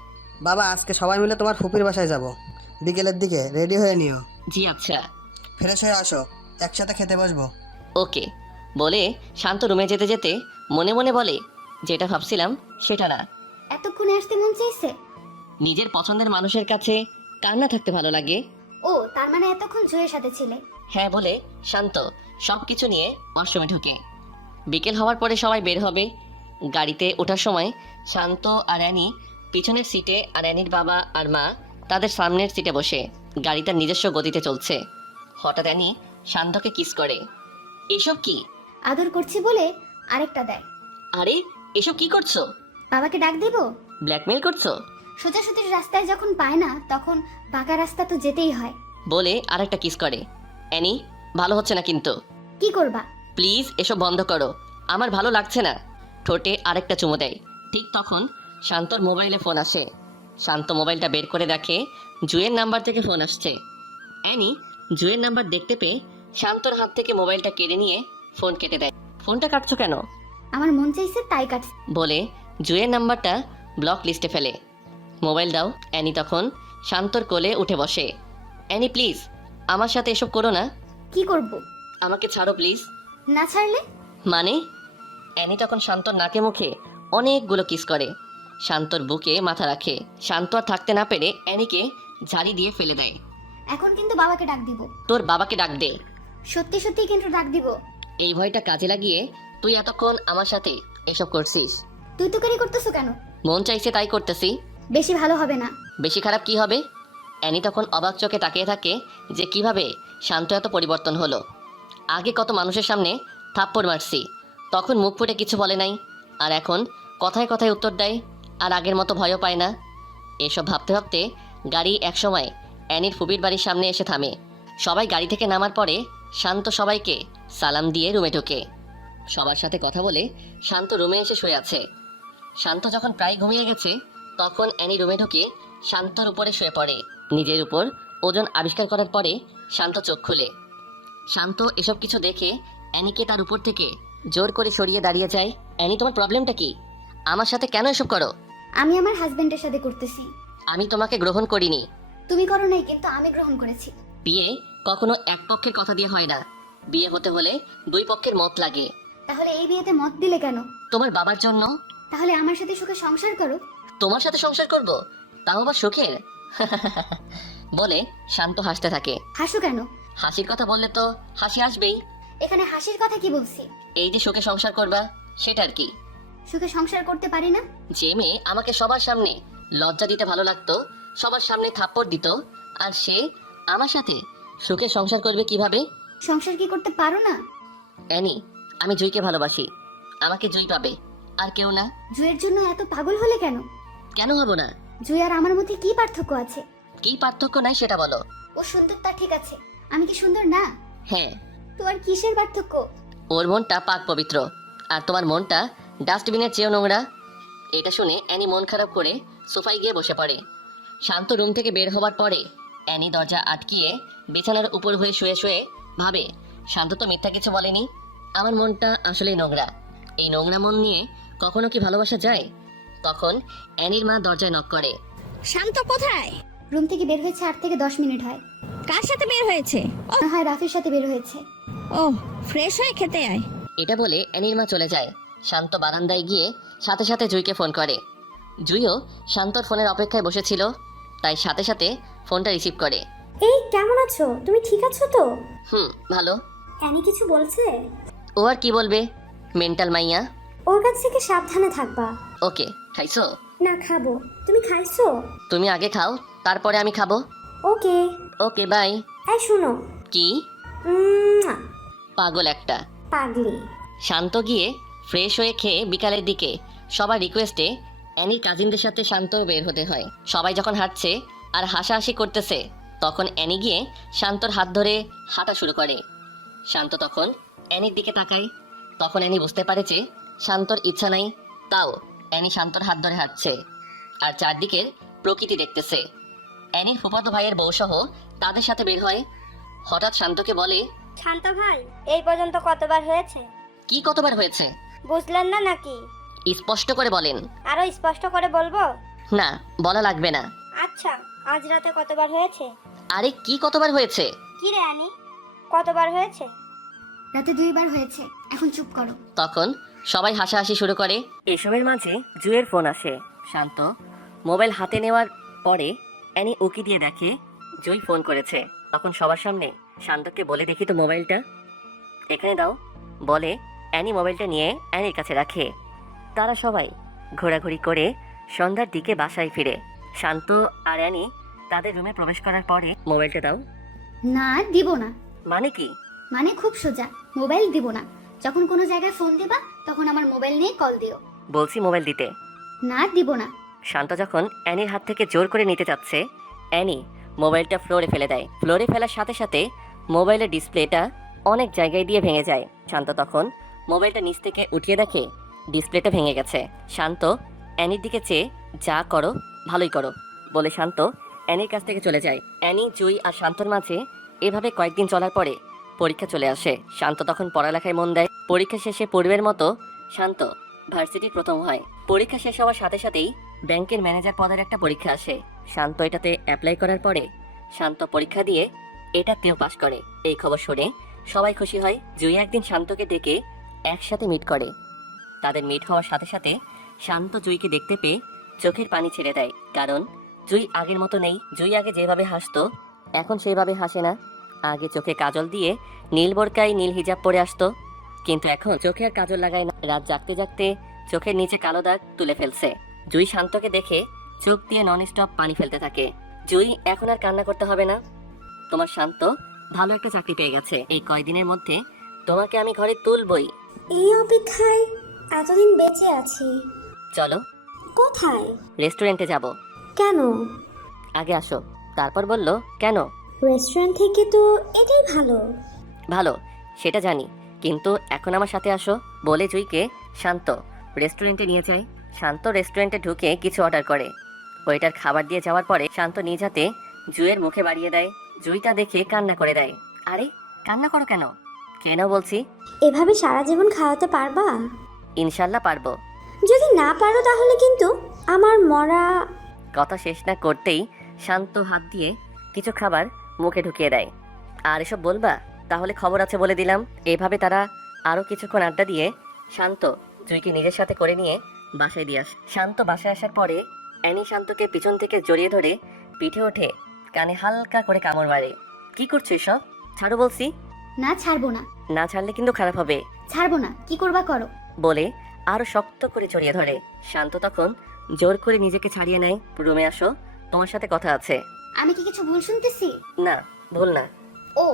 বাবা, আজকে সবাই মিলে তোমার ফুপির বাসায় যাব, বিকেলের দিকে রেডি হয়ে নিও। জি আচ্ছা। ফ্রেশ হয়ে আসো, একসাথে খেতে বসবো। ওকে বলে শান্ত রুমে যেতে যেতে মনে মনে বলে, যেটা ভাবছিলাম সেটা না। এতক্ষণে আসতে মন চাইছে? নিজের পছন্দের মানুষের কাছে কার না থাকতে ভালো লাগে। ও, তার মানে এতক্ষণ জুয়ের সাথে ছিলে। হ্যাঁ বলে শান্ত সব কিছু নিয়ে ওয়াশরুমে ঢুকে। বিকেল হওয়ার পরে সবাই বের হবে। গাড়িতে ওঠার সময় শান্ত আর অ্যানি পিছনের সিটে আর অ্যানির বাবা আর মা তাদের সামনের সিটে বসে। গাড়ি তার নিজস্ব গতিতে চলছে। হঠাৎ অ্যানি শান্তকে কিস করে। এসব কি? আদর করছি বলে আরেকটা দেয়। আরে এসব কি করছো? বাবাকে ডাক দিব? ব্ল্যাকমেল করছো? সোজাসুজি রাস্তায় যখন পায় না তখন বাঁকা রাস্তা তো যেতেই হয়। বলে আরেকটা কিস করে। অ্যানি, ভালো হচ্ছে না কিন্তু। কি করবা? প্লিজ এসব বন্ধ করো, আমার ভালো লাগছে না। ঠোঁটে আরেকটা চুমু দেয়। ঠিক তখন শান্তর মোবাইলে ফোন আসে। শান্ত মোবাইলটা বের করে দেখে জুয়ের নাম্বার থেকে ফোন আসছে। অ্যানি জুয়ের নাম্বার দেখতে পেয়ে শান্তর হাত থেকে মোবাইলটা কেড়ে নিয়ে ফোন কেটে দেয়। ফোনটা কাটছো কেন? আমার মন চাইছে তাই কাটছি। বলে জুয়ের নাম্বারটা ব্লক লিস্টে ফেলে। মোবাইল দাও। অ্যানি তখন শান্তর কোলে উঠে বসে। অ্যানি প্লিজ আমার সাথে এসব করো না। কি করব? আমাকে ছাড়ো প্লিজ। না ছাড়লে? মানে? অ্যানি তখন শান্তর নাকে মুখে অনেকগুলো কিস করে। শান্তর বুকে মাথা রাখে। শান্ত আর থাকতে না পেরে অ্যানিকে ঝাড়ি দিয়ে ফেলে দেয়। এখন কিন্তু বাবাকে ডাক দিব। তোর বাবাকে ডাক দে। সত্যি সত্যি কিন্তু ডাক দিব। এই ভয়টা কাজে লাগিয়ে তুই এতক্ষণ আমার সাথে এসব করছিস। তুই তো করতেছো কেন? মন চাইছে তাই করতেছি। বেশি ভালো হবে না। বেশি খারাপ কি হবে? অ্যানি তখন অবাক চোখে তাকিয়ে থাকে যে কিভাবে শান্ত এত পরিবর্তন হলো। আগে কত মানুষের সামনে থাপ্পড় মারছি, তখন মুখ ফুটে কিছু বলে নাই, আর এখন কথায় কথায় উত্তর দেয়, আর আগের মতো ভয়ও পায় না। এসব ভাবতে ভাবতে গাড়ি একসময় অ্যানির ফুপির বাড়ির সামনে এসে থামে। সবাই গাড়ি থেকে নামার পরে শান্ত সবাইকে সালাম দিয়ে রুমে ঢোকে। সবার সাথে কথা বলে শান্ত রুমে এসে শুয়ে আছে। শান্ত যখন প্রায় ঘুমিয়ে গেছে তখন অ্যানি রুমে ঢুকে শান্তর উপরে শুয়ে পড়ে। নিজের উপর ওজন আবিষ্কার করার পরে শান্ত চোখ খুলে। শান্ত এসব কিছু দেখে অ্যানিকে তার উপর থেকে জোর করে সরিয়ে দাঁড়িয়ে যায়। অ্যানি, তোমার প্রবলেমটা কি? আমার সাথে কেন এসব করো? আমি আমার হাজবেন্ডের সাথে করতেছি। আমি তোমাকে গ্রহণ করিনি। তুমি করো নাই, কিন্তু আমি গ্রহণ করেছি। বিয়ে কখনো এক পক্ষের কথা দিয়ে হয় না, বিয়ে হতে হলে দুই পক্ষের মত লাগে। তাহলে এই বিয়েতে মত দিলে কেন? তোমার বাবার জন্য। তাহলে আমার সাথে সুখে সংসার করো। তোমার সাথে সংসার করব, তাও আবার সুখের? বলে শান্ত হাসতে থাকে। হাসো কেন? হাসির কথা বললে তো হাসি আসবেই। এখানে হাসির কথা কি বলছি? এই যে সুখে সংসার করবা সেটার কি? সুখে সংসার করতে পারি না? যে মেয়ে আমাকে সবার সামনে লজ্জা দিতে ভালো লাগতো, সবার সামনে থাপ্পড় দিত, আর সে আমার সাথে সুখে সংসার করবে কিভাবে? সংসার কি করতে পারো না? অ্যানি, আমি জুইকে ভালোবাসি, আমাকে জুই পাবে, আর কেউ না। জুয়ের জন্য এত পাগল হলে কেন? কেন হব না? জুই আর আমার মধ্যে কি পার্থক্য আছে? কি পার্থক্য নাই সেটা বলো। ও সুন্দর, তা ঠিক আছে, আমি কি সুন্দর না? হ্যাঁ। তো আর কিসের পার্থক্য? ওর মনটা পাক পবিত্র, আর তোমার মনটা ডাস্টবিনের চেয়েও নোংরা। এটা শুনে অ্যানি মন খারাপ করে সোফায় গিয়ে বসে পড়ে। শান্ত রুম থেকে বের হবার পরে অ্যানি দরজা আটকিয়ে বিছানার উপর হয়ে শুয়ে শুয়ে ভাবে, শান্ত তো মিথ্যা কিছু বলেনি, আমার মনটা আসলেই নোংরা। এই নোংরা মন নিয়ে কখনো কি ভালোবাসা যায়? তখন অ্যানির মা দরজায় নক করে। শান্ত কোথায়? রুম থেকে বের হয়েছে 8 থেকে 10 মিনিট হয়। কার সাথে বের হয়েছে? ও মনে হয় রাফির সাথে বের হয়েছে। ও, ফ্রেশ হয়ে খেতে আয়। এটা বলে অ্যানির মা চলে যায়। শান্ত বারান্দায় গিয়ে সাথে সাথে জুইকে ফোন করে। জুইও শান্তর ফোনের অপেক্ষায় বসেছিল, তাই সাথে সাথে ফোনটা রিসিভ করে। এই, কেমন আছো? তুমি ঠিক আছো তো? ভালো। অ্যানি কিছু বলছে? ও আর কি বলবে, মেন্টাল মাইয়া। ওর কাছ থেকে সাবধানে থাকবা। ওকে, খাইছো? না, খাবো। তুমি খাইছো? তুমি আগে খাও, তারপরে আমি খাবো। ওকে। ওকে, বাই। এই শুনো। কি? পাগল একটা। পাগলি। শান্ত গিয়ে ফ্রেশ হয়ে খেয়ে বিকালের দিকে সবার রিকোয়েস্টে অ্যানির কাজিনদের সাথে শান্ত বের হতে হয়। সবাই যখন হাঁটছে আর হাসাহাসি করতেছে তখন অ্যানি গিয়ে শান্তর হাত ধরে হাঁটা শুরু করে। শান্ত তখন অ্যানির দিকে তাকায়। তখন অ্যানি বুঝতে পারে যে শান্তর ইচ্ছা নাই, তাও অ্যানি শান্তর হাত ধরে হাঁটছে আর চারদিকের প্রকৃতি দেখতেছে। অ্যানির ফুফাতো ভাইয়ের বউসহ তাদের সাথে বের হয়। হঠাৎ শান্তকে বলে, শান্ত ভাই, এই পর্যন্ত কতবার হয়েছে? কি কতবার হয়েছে? বুঝলেন না নাকি? স্পষ্ট করে বলেন। আরো স্পষ্ট করে বলবো? না, বলা লাগবে না। আচ্ছা, আজ রাতে কতবার হয়েছে? আরে কি কতবার হয়েছে? কি রে আনি, কতবার হয়েছে? রাতে 2 বার হয়েছে, এখন চুপ করো। তখন সবাই হাসাহাসি শুরু করে। এসবের মাঝে জুয়ের ফোন আসে। শান্ত মোবাইল হাতে নেওয়ার পরে অ্যানি উকি দিয়ে দেখে জুই ফোন করেছে। তখন সবার সামনে শান্তকে বলে, দেখি তো মোবাইলটা এখানে দাও বলে অ্যানি মোবাইলটা নিয়ে অ্যানির কাছে রাখে। তারা সবাই ঘোরাঘুরি করে সন্ধ্যার দিকে বাসায় ফিরে। শান্ত আর অ্যানি তাদের রুমে প্রবেশ করার পরে, মোবাইলটা দাও। না, দিব না। মানে কি? মানে খুব সোজা, মোবাইল দিব না। যখন কোনো জায়গায় ফোন দিবা তখন আমার মোবাইল নিয়ে কল দিও। বলছি মোবাইল দিতে। না, দিব না। শান্ত যখন অ্যানির হাত থেকে জোর করে নিতে যাচ্ছে, অ্যানি মোবাইলটা ফ্লোরে ফেলে দেয়। ফ্লোরে ফেলার সাথে সাথে মোবাইলের ডিসপ্লেটা অনেক জায়গায় দিয়ে ভেঙে যায়। শান্ত তখন মোবাইলটা নিচ থেকে উঠিয়ে দেখে ডিসপ্লেটা ভেঙে গেছে। শান্ত অ্যানির দিকে চেয়ে, যা করো ভালোই করো বলে শান্ত অ্যানির কাছ থেকে চলে যায়। অ্যানি, জুই আর শান্তর মাঝে এভাবে কয়েকদিন চলার পরে পরীক্ষা চলে আসে। শান্ত তখন পড়ালেখায় মন দেয়। পরীক্ষা শেষে পূর্বের মতো শান্ত ভার্সিটির প্রথম হয়। পরীক্ষা শেষ হওয়ার সাথে সাথেই ব্যাংকের ম্যানেজার পদের একটা পরীক্ষা আসে। শান্ত এটাতে অ্যাপ্লাই করার পরে শান্ত পরীক্ষা দিয়ে এটাতেও পাশ করে। এই খবর শুনে সবাই খুশি হয়। জুই একদিন শান্তকে ডেকে একসাথে মিট করে। তাদের মিট হওয়ার সাথে সাথে শান্ত জুইকে দেখতে পেয়ে চোখের পানি ছেড়ে দেয়, কারণ জুই আগের মতো নেই। জুই আগে যেভাবে হাসতো এখন সেইভাবে হাসে না। আগে চোখে কাজল দিয়ে নীল বোরকায় নীল হিজাব পরে আসতো, কিন্তু এখন চোখে আর কাজল লাগায় না। রাত জাগতে জাগতে চোখের নিচে কালো দাগ তুলে ফেলছে। জুই শান্তকে দেখে চোখ দিয়ে নন স্টপ পানি ফেলতে থাকে। জুই, এখন আর কান্না করতে হবে না। তোমার শান্ত ভালো একটা চাকরি পেয়ে গেছে। এই কয়দিনের মধ্যে তোমাকে আমি ঘরে তুলবই। এই অপেক্ষায় এতদিন বেঁচে আছি। চলো কোথায়? রেস্টুরেন্টে যাব। কেন? আগে আসো। তারপর বলল, কেন? রেস্টুরেন্ট থেকে তো এটাই ভালো। ভালো সেটা জানি, কিন্তু এখন আমার সাথে আসো বলে জুইকে শান্ত রেস্টুরেন্টে নিয়ে যায়। শান্ত রেস্টুরেন্টে ঢুকে কিছু অর্ডার করে। ওয়েটার খাবার দিয়ে যাওয়ার পরে শান্ত নিজ হাতে জুইয়ের মুখে বাড়িয়ে দেয়। জুই তা দেখে কান্না করে দেয়। আরে কান্না করো কেন? কেন বলছি। এভাবে সারা জীবন খাওয়াতে পারবা? ইনশাল্লাহ পারবো। যদি না পারো তাহলে কিন্তু আমার মরা। কথা শেষ না করতেই শান্ত হাত দিয়ে কিছু খাবার মুখে ঢুকিয়ে দেয়। আর এসব বলবা? তাহলে খবর আছে বলে দিলাম। এভাবে তারা আরও কিছুক্ষণ আড্ডা দিয়ে শান্ত জুইকে নিজের সাথে করে নিয়ে বাসায় দিয়ে আসে। শান্ত বাসায় আসার পরে অ্যানি শান্তকে পিছন থেকে জড়িয়ে ধরে পিঠে ওঠে কানে হালকা করে কামড় মারে। কি করছো এসব? ছাড়ো বলছি। না, ছাড়বো না। না ছাড়লে কিন্তু খারাপ হবে। ছাড়বো না, কি করবা করো। বলে আরো শক্ত করে জড়িয়ে ধরে। শান্ত তখন জোর করে নিজেকে ছাড়িয়ে নেয়। রুমে আসো, তোমার সাথে কথা আছে। আমি কি কিছু ভুল শুনতেছি? না, ভুল না। ও,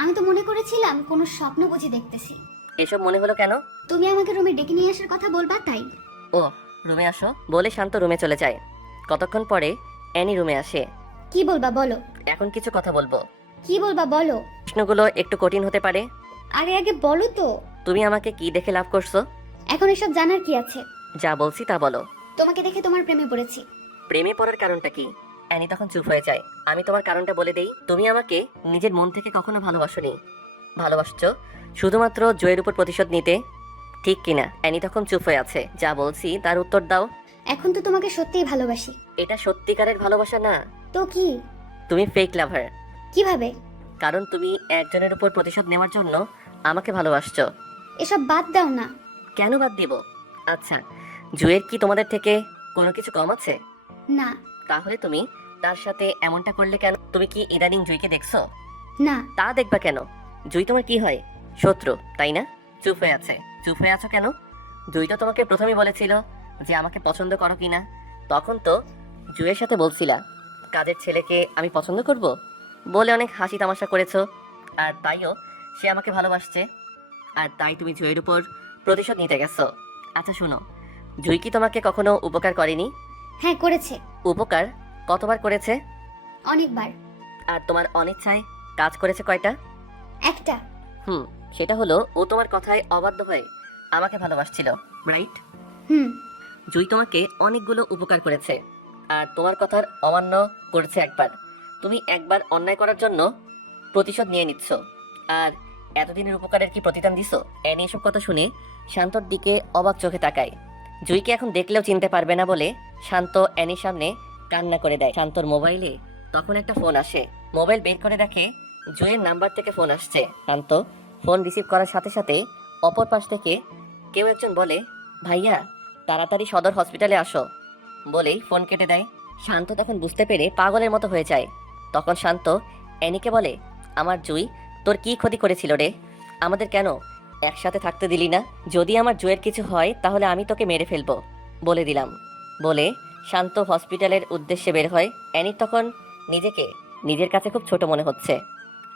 আমি তো মনে করেছিলাম কোনো স্বপ্ন বুঝি দেখতেছি। এসব মনে হলো কেন? তুমি আমাকে রুমে ডেকে নিয়ে আসার কথা বলবা তাই। ও, রুমে আসো বলে শান্ত রুমে চলে যায়। কতক্ষণ পরে অ্যানি রুমে আসে। কি বলবা বলো। এখন কিছু কথা বলবো। কি বলবা বলো। প্রশ্নগুলো একটু কঠিন হতে পারে। আরে আগে বলো তো। তুমি আমাকে কি দেখে লাভ করছো? এখন এসব জানার কি আছে? যা বলছি তা বলো। তোমাকে দেখে তোমার প্রেমে পড়েছি। প্রেমে পড়ার কারণটা কি? অ্যানি তখন চুপ হয়ে যায়। আমি তোমার কারণটা বলে দেই। তুমি আমাকে নিজের মন থেকে কখনো ভালোবাসোনি। ভালোবাসছো শুধুমাত্র জয়ের উপর প্রতিশোধ নিতে, ঠিক কিনা? অ্যানি তখন চুপ হয়ে আছে। যা বলছি তার উত্তর দাও। এখন তো তোমাকে সত্যিই ভালোবাসি। এটা সত্যিকারের ভালোবাসা না, তো কি? তুমি ফেক লাভার। কিভাবে? কারণ তুমি একজনের উপর প্রতিশোধ নেওয়ার জন্য আমাকে ভালোবাসছো। এসব বাদ দাও না। কেন বাদ দিব? আচ্ছা, জুয়ের কি তোমাদের থেকে কোনো কিছু কম আছে? না। তাহলে তুমি তার সাথে এমনটা করলে কেন? তুমি কি ইদানিং জুইকে দেখছো? না। তা দেখবা কেন? জুই তোমার কি হয়? শত্রু, তাই না? চুপ হয়ে আছে। চুপ হয়ে আছো কেন? জুই তো তোমাকে প্রথমেই বলেছিল যে আমাকে পছন্দ করো কিনা। তখন তো জুয়ের সাথে বলছিলা কাজের ছেলেকে আমি পছন্দ করব বলে অনেক হাসি তামাশা করেছো। আর তাইও সে আমাকে ভালোবাসছে। আর তাই তুমি জুয়ের উপর প্রতিশোধ নিতে গেছো। আচ্ছা শুনো, জুই কি তোমাকে কখনো উপকার করেনি? হ্যাঁ করেছে, উপকার কতবার করেছে? অনেকবার। আর তোমার অনিচ্ছায় কাজ করেছে কয়টা? একটা। সেটা হলো ও তোমার কথায় অবাধ্য হয়ে আমাকে ভালোবাসছিল, রাইট? হুম। জুই তোমাকে অনেকগুলো উপকার করেছে আর তোমার কথার অমান্য করেছে একবার। তুমি একবার অন্যায় করার জন্য প্রতিশোধ নিয়ে নিচ্ছ, আর এতদিনের উপকারের কি প্রতিদান দিছো? অ্যানি এসব কথা শুনে শান্তর দিকে অবাক চোখে তাকায়। জুইকে এখন দেখলেও চিনতে পারবে না বলে শান্ত অ্যানির সামনে কান্না করে দেয়। শান্তর মোবাইলে তখন একটা ফোন আসে। মোবাইল বের করে দেখে জুইয়ের নাম্বার থেকে ফোন আসছে। শান্ত ফোন রিসিভ করার সাথে সাথে অপর পাশ থেকে কেউ একজন বলে, ভাইয়া তাড়াতাড়ি সদর হসপিটালে আসো, বলেই ফোন কেটে দেয়। শান্ত তখন বুঝতে পেরে পাগলের মতো হয়ে যায়। তখন শান্ত অ্যানিকে বলে, আমার জুই তোর কি ক্ষতি করেছিল রে? আমাদের কেন একসাথে থাকতে দিলি না? যদি আমার জুয়ের কিছু হয় তাহলে আমি তোকে মেরে ফেলবো, বলে দিলাম। বলে শান্ত হসপিটালের উদ্দেশ্যে বের হয়। অ্যানির তখন নিজেকে নিজের কাছে খুব ছোট মনে হচ্ছে।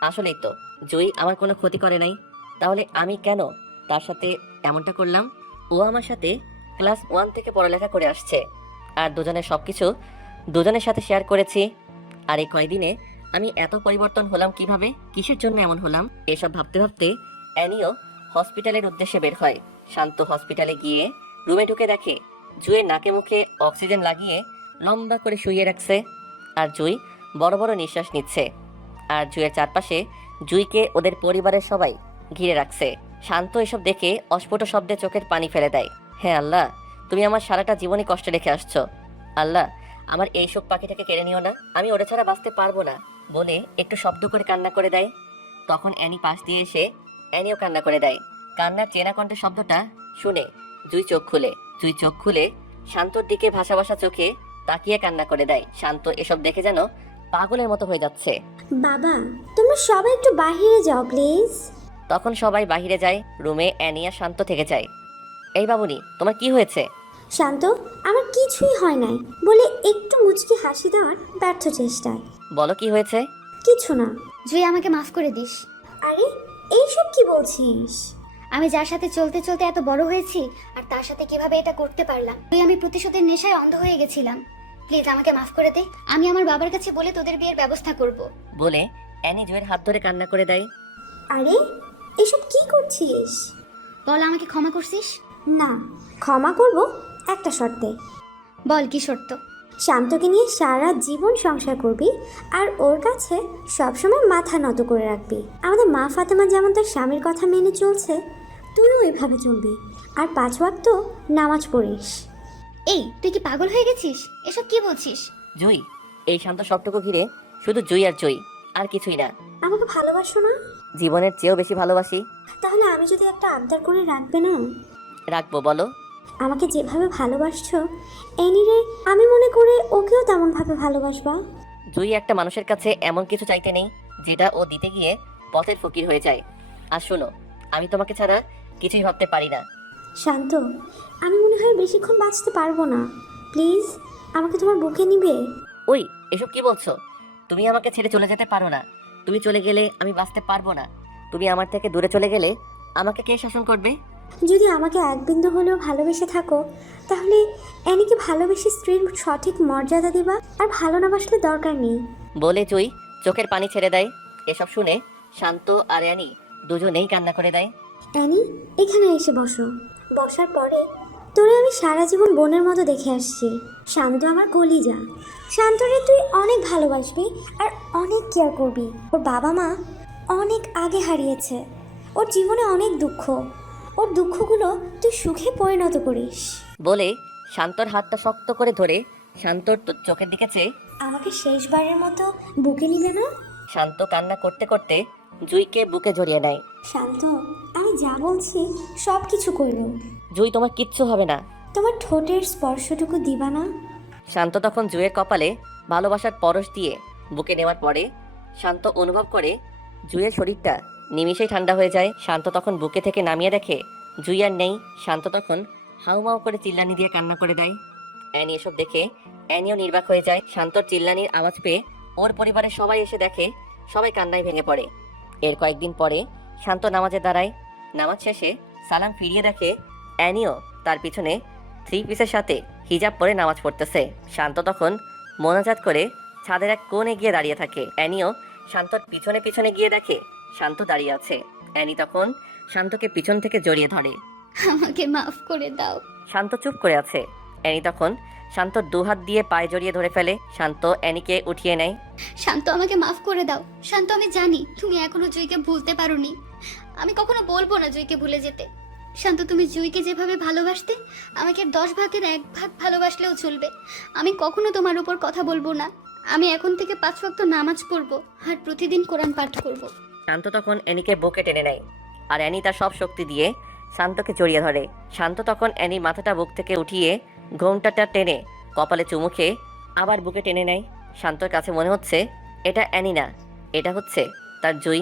আসলেই তো, জুই আমার কোনো ক্ষতি করে নাই, তাহলে আমি কেন তার সাথে এমনটা করলাম? ও আমার সাথে ক্লাস 1 থেকে পড়ালেখা করে আসছে, আর দুজনের সবকিছু দুজনের সাথে শেয়ার করেছি। আর এই কয়দিনে আমি এত পরিবর্তন হলাম কিভাবে, কিসের জন্য এমন হলাম, এসব ভাবতে ভাবতে অ্যানিও হসপিটালের উদ্দেশ্যে বের হয়। শান্ত হসপিটালে গিয়ে রুমে ঢুকে দেখে জুইয়ের নাকে মুখে অক্সিজেন লাগিয়ে লম্বা করে শুইয়ে রাখছে, আর জুই বড় বড় নিঃশ্বাস নিচ্ছে। আর জুইয়ের চারপাশে জুইকে ওদের পরিবারের সবাই ঘিরে রাখছে। শান্ত এসব দেখে অস্ফুট শব্দে চোখের পানি ফেলে দেয়। হ্যাঁ আল্লাহ, তুমি আমার সারাটা জীবনই কষ্টে রেখে আসছো। আল্লাহ, আমার এই সব পাখিটাকে কেড়ে নিও না, আমি ওরা ছাড়া বাঁচতে পারবো না, বলে একটু শব্দ করে কান্না করে দেয়। তখন অ্যানি পাশ দিয়ে এসে অ্যানিও কান্না করে দেয়। কান্নার চেনা কণ্ঠের শব্দটা শুনে জুই চোখ খুলে শান্তর দিকে ভাসা ভাসা চোখে তাকিয়ে কান্না করে দেয়। শান্ত এসব দেখে যেন পাগলের মতো হয়ে যাচ্ছে। বাবা, তোমরা সবাই একটু বাইরে যাও প্লিজ। তখন সবাই বাইরে যায়। রুমে অ্যানি আর শান্ত থেকে যায়। এই বাবুনি, তোমার কি হয়েছে? শান্ত, আমার কিছুই হয় নাই বলে একটু মুচকি হাসি দেওয়ার ব্যর্থ চেষ্টায়। বলো কি হয়েছে? কিছু না। জুই আমাকে মাফ করে দিস। আরে এইসব কি বলছিস? আমি যার সাথে চলতে চলতে এত বড় হয়েছি, আর তার সাথে কিভাবে এটা করতে পারলাম। তুই আমি প্রতিশোধের নেশায় অন্ধ হয়ে গেছিলাম। প্লিজ আমাকে মাফ করে দে। আমি আমার বাবার কাছে বলে তোদের বিয়ের ব্যবস্থা করব। বলে অ্যানি জুয়ের হাত ধরে কান্না করে দেয়। আরে এসব কি করছিস? বল, আমাকে ক্ষমা করছিস? না, ক্ষমা করব একটা শর্তে। বল কি শর্ত? শান্তকে নিয়ে সারা জীবন সংসার করবি আর ওর কাছে সবসময় মাথা নত করে রাখবি। আমাদের মা ফাতেমা যেমন তার স্বামীর কথা মেনে চলছে, তুইও ওইভাবে চলবি। আর 5 ওয়াক্ত নামাজ পড়িস। এই, তুই কি পাগল হয়ে গেছিস? এসব কি বলছিস? জুই, এই শান্ত সবটুকু ঘিরে শুধু জুই আর জুই, আর কিছুই না। আমাকে ভালোবাসো না? জীবনের চেয়েও বেশি ভালোবাসি। তাহলে আমি যদি একটা আবদার করে রাখবে না? রাখবো, বলো। আমাকে যেভাবে ভালোবাসছো এনিরে, আমি মনে করে ওকেও তেমনভাবে ভালোবাসবা। জুই একটা মানুষের কাছে এমন কিছু চাইতে নেই যেটা ও দিতে গিয়ে পথের ফকির হয়ে যায়। আর শোনো, আমি তোমাকে ছাড়া কিছুই ভাবতে পারি না। শান্ত, আমি মনে হয় বেশিক্ষণ বাঁচতে পারবো না। প্লিজ আমাকে তোমার বুকে নিবে? ওই, এসব কি বলছো? তুমি আমাকে ছেড়ে চলে যেতে পারো না। তুমি চলে গেলে আমি বাঁচতে পারবো না। তুমি আমার থেকে দূরে চলে গেলে আমাকে কে শাসন করবে? যদি আমাকে এক বিন্দু হলেও ভালোবেসে থাকো, তাহলে অ্যানিকে ভালোবেসে স্ত্রীর সঠিক মর্যাদা দিবা। আর ভালো না বাসলে দরকার নেই। বলে জুই চোখের পানি ছেড়ে দেয়। এসব শুনে শান্ত আর অ্যানি দুজনেই কান্না করে দেয়। অ্যানি, এখানে এসে বসো। বসার পরে তোরে আমি সারা জীবন বোনের মতো দেখে আসছি। শান্ত আমার কলিজা। শান্তরে তুই অনেক ভালোবাসবি আর অনেক কেয়ার করবি। ওর বাবা মা অনেক আগে হারিয়েছে। ওর জীবনে অনেক দুঃখ। ওর দুঃখগুলো তুই সুখে পরিণত করিস। বলে শান্তর হাতটা শক্ত করে ধরে শান্তর চোখের দিকে চেয়ে আমাকে শেষবারের মতো বুকে নিবে না? শান্ত কান্না করতে করতে জুইকে বুকে জড়িয়ে নেয়। শান্ত, আমি যা বলছি সব কিছু করব। জুই, তোমার কিচ্ছু হবে না। তোমার ঠোঁটের স্পর্শটুকু দিবা না? শান্ত তখন জুইয়ের কপালে ভালোবাসার পরশ দিয়ে বুকে নেওয়ার পরে শান্ত অনুভব করে জুইয়ের শরীরটা নিমিষেই ঠান্ডা হয়ে যায়। শান্ত তখন বুকে থেকে নামিয়ে দেখে জুই আর নেই। শান্ত তখন হাউমাউ করে চিল্লানি দিয়ে কান্না করে দেয়। অ্যানি এসব দেখে অ্যানিও নির্বাক হয়ে যায়। শান্তর চিল্লানির আওয়াজ পেয়ে ওর পরিবারের সবাই এসে দেখে সবাই কান্নায় ভেঙে পড়ে। এর কয়েকদিন পরে শান্ত নামাজে দাঁড়ায়। নামাজ শেষে সালাম ফিরিয়ে দেখে অ্যানিও তার পিছনে 3 পিসের সাথে হিজাব পরে নামাজ পড়তেছে। শান্ত তখন মোনাজাত করে ছাদের এক কোণে গিয়ে দাঁড়িয়ে থাকে। অ্যানিও শান্তর পিছনে পিছনে গিয়ে দেখে শান্ত দাঁড়িয়ে আছে। অ্যানি তখন শান্তকে পিছন থেকে জড়িয়ে ধরে। আমাকে মাফ করে দাও। শান্ত চুপ করে আছে। অ্যানি তখন শান্তর 2 হাত দিয়ে পায়ে জড়িয়ে ধরে ফেলে। শান্ত অ্যানিকে উঠিয়ে নেয়। শান্ত, আমাকে মাফ করে দাও। শান্ত, আমি জানি তুমি এখনো জুইকে ভুলতে পারোনি। আমি কখনো বলবো না জুইকে ভুলে যেতে। শান্ত, তুমি জুইকে যেভাবে ভালোবাসতে আমাকে 10 ভাগের 1 ভাগ ভালোবাসলেও চলবে। আমি কখনো তোমার উপর কথা বলবো না। আমি এখন থেকে 5 ওয়াক্ত নামাজ পড়বো আর প্রতিদিন কোরআন পাঠ করব। শান্ত তখন অ্যানিকে বুকে টেনে নেয় আর অ্যানি তার সব শক্তি দিয়ে শান্তকে জড়িয়ে ধরে। শান্ত তখন অ্যানির মাথাটা বুক থেকে উঠিয়ে ঘোমটাটা টেনে কপালে চুমু খেয়ে আবার বুকে টেনে নেয়। শান্তর কাছে মনে হচ্ছে এটা অ্যানি না, এটা হচ্ছে তার জুই।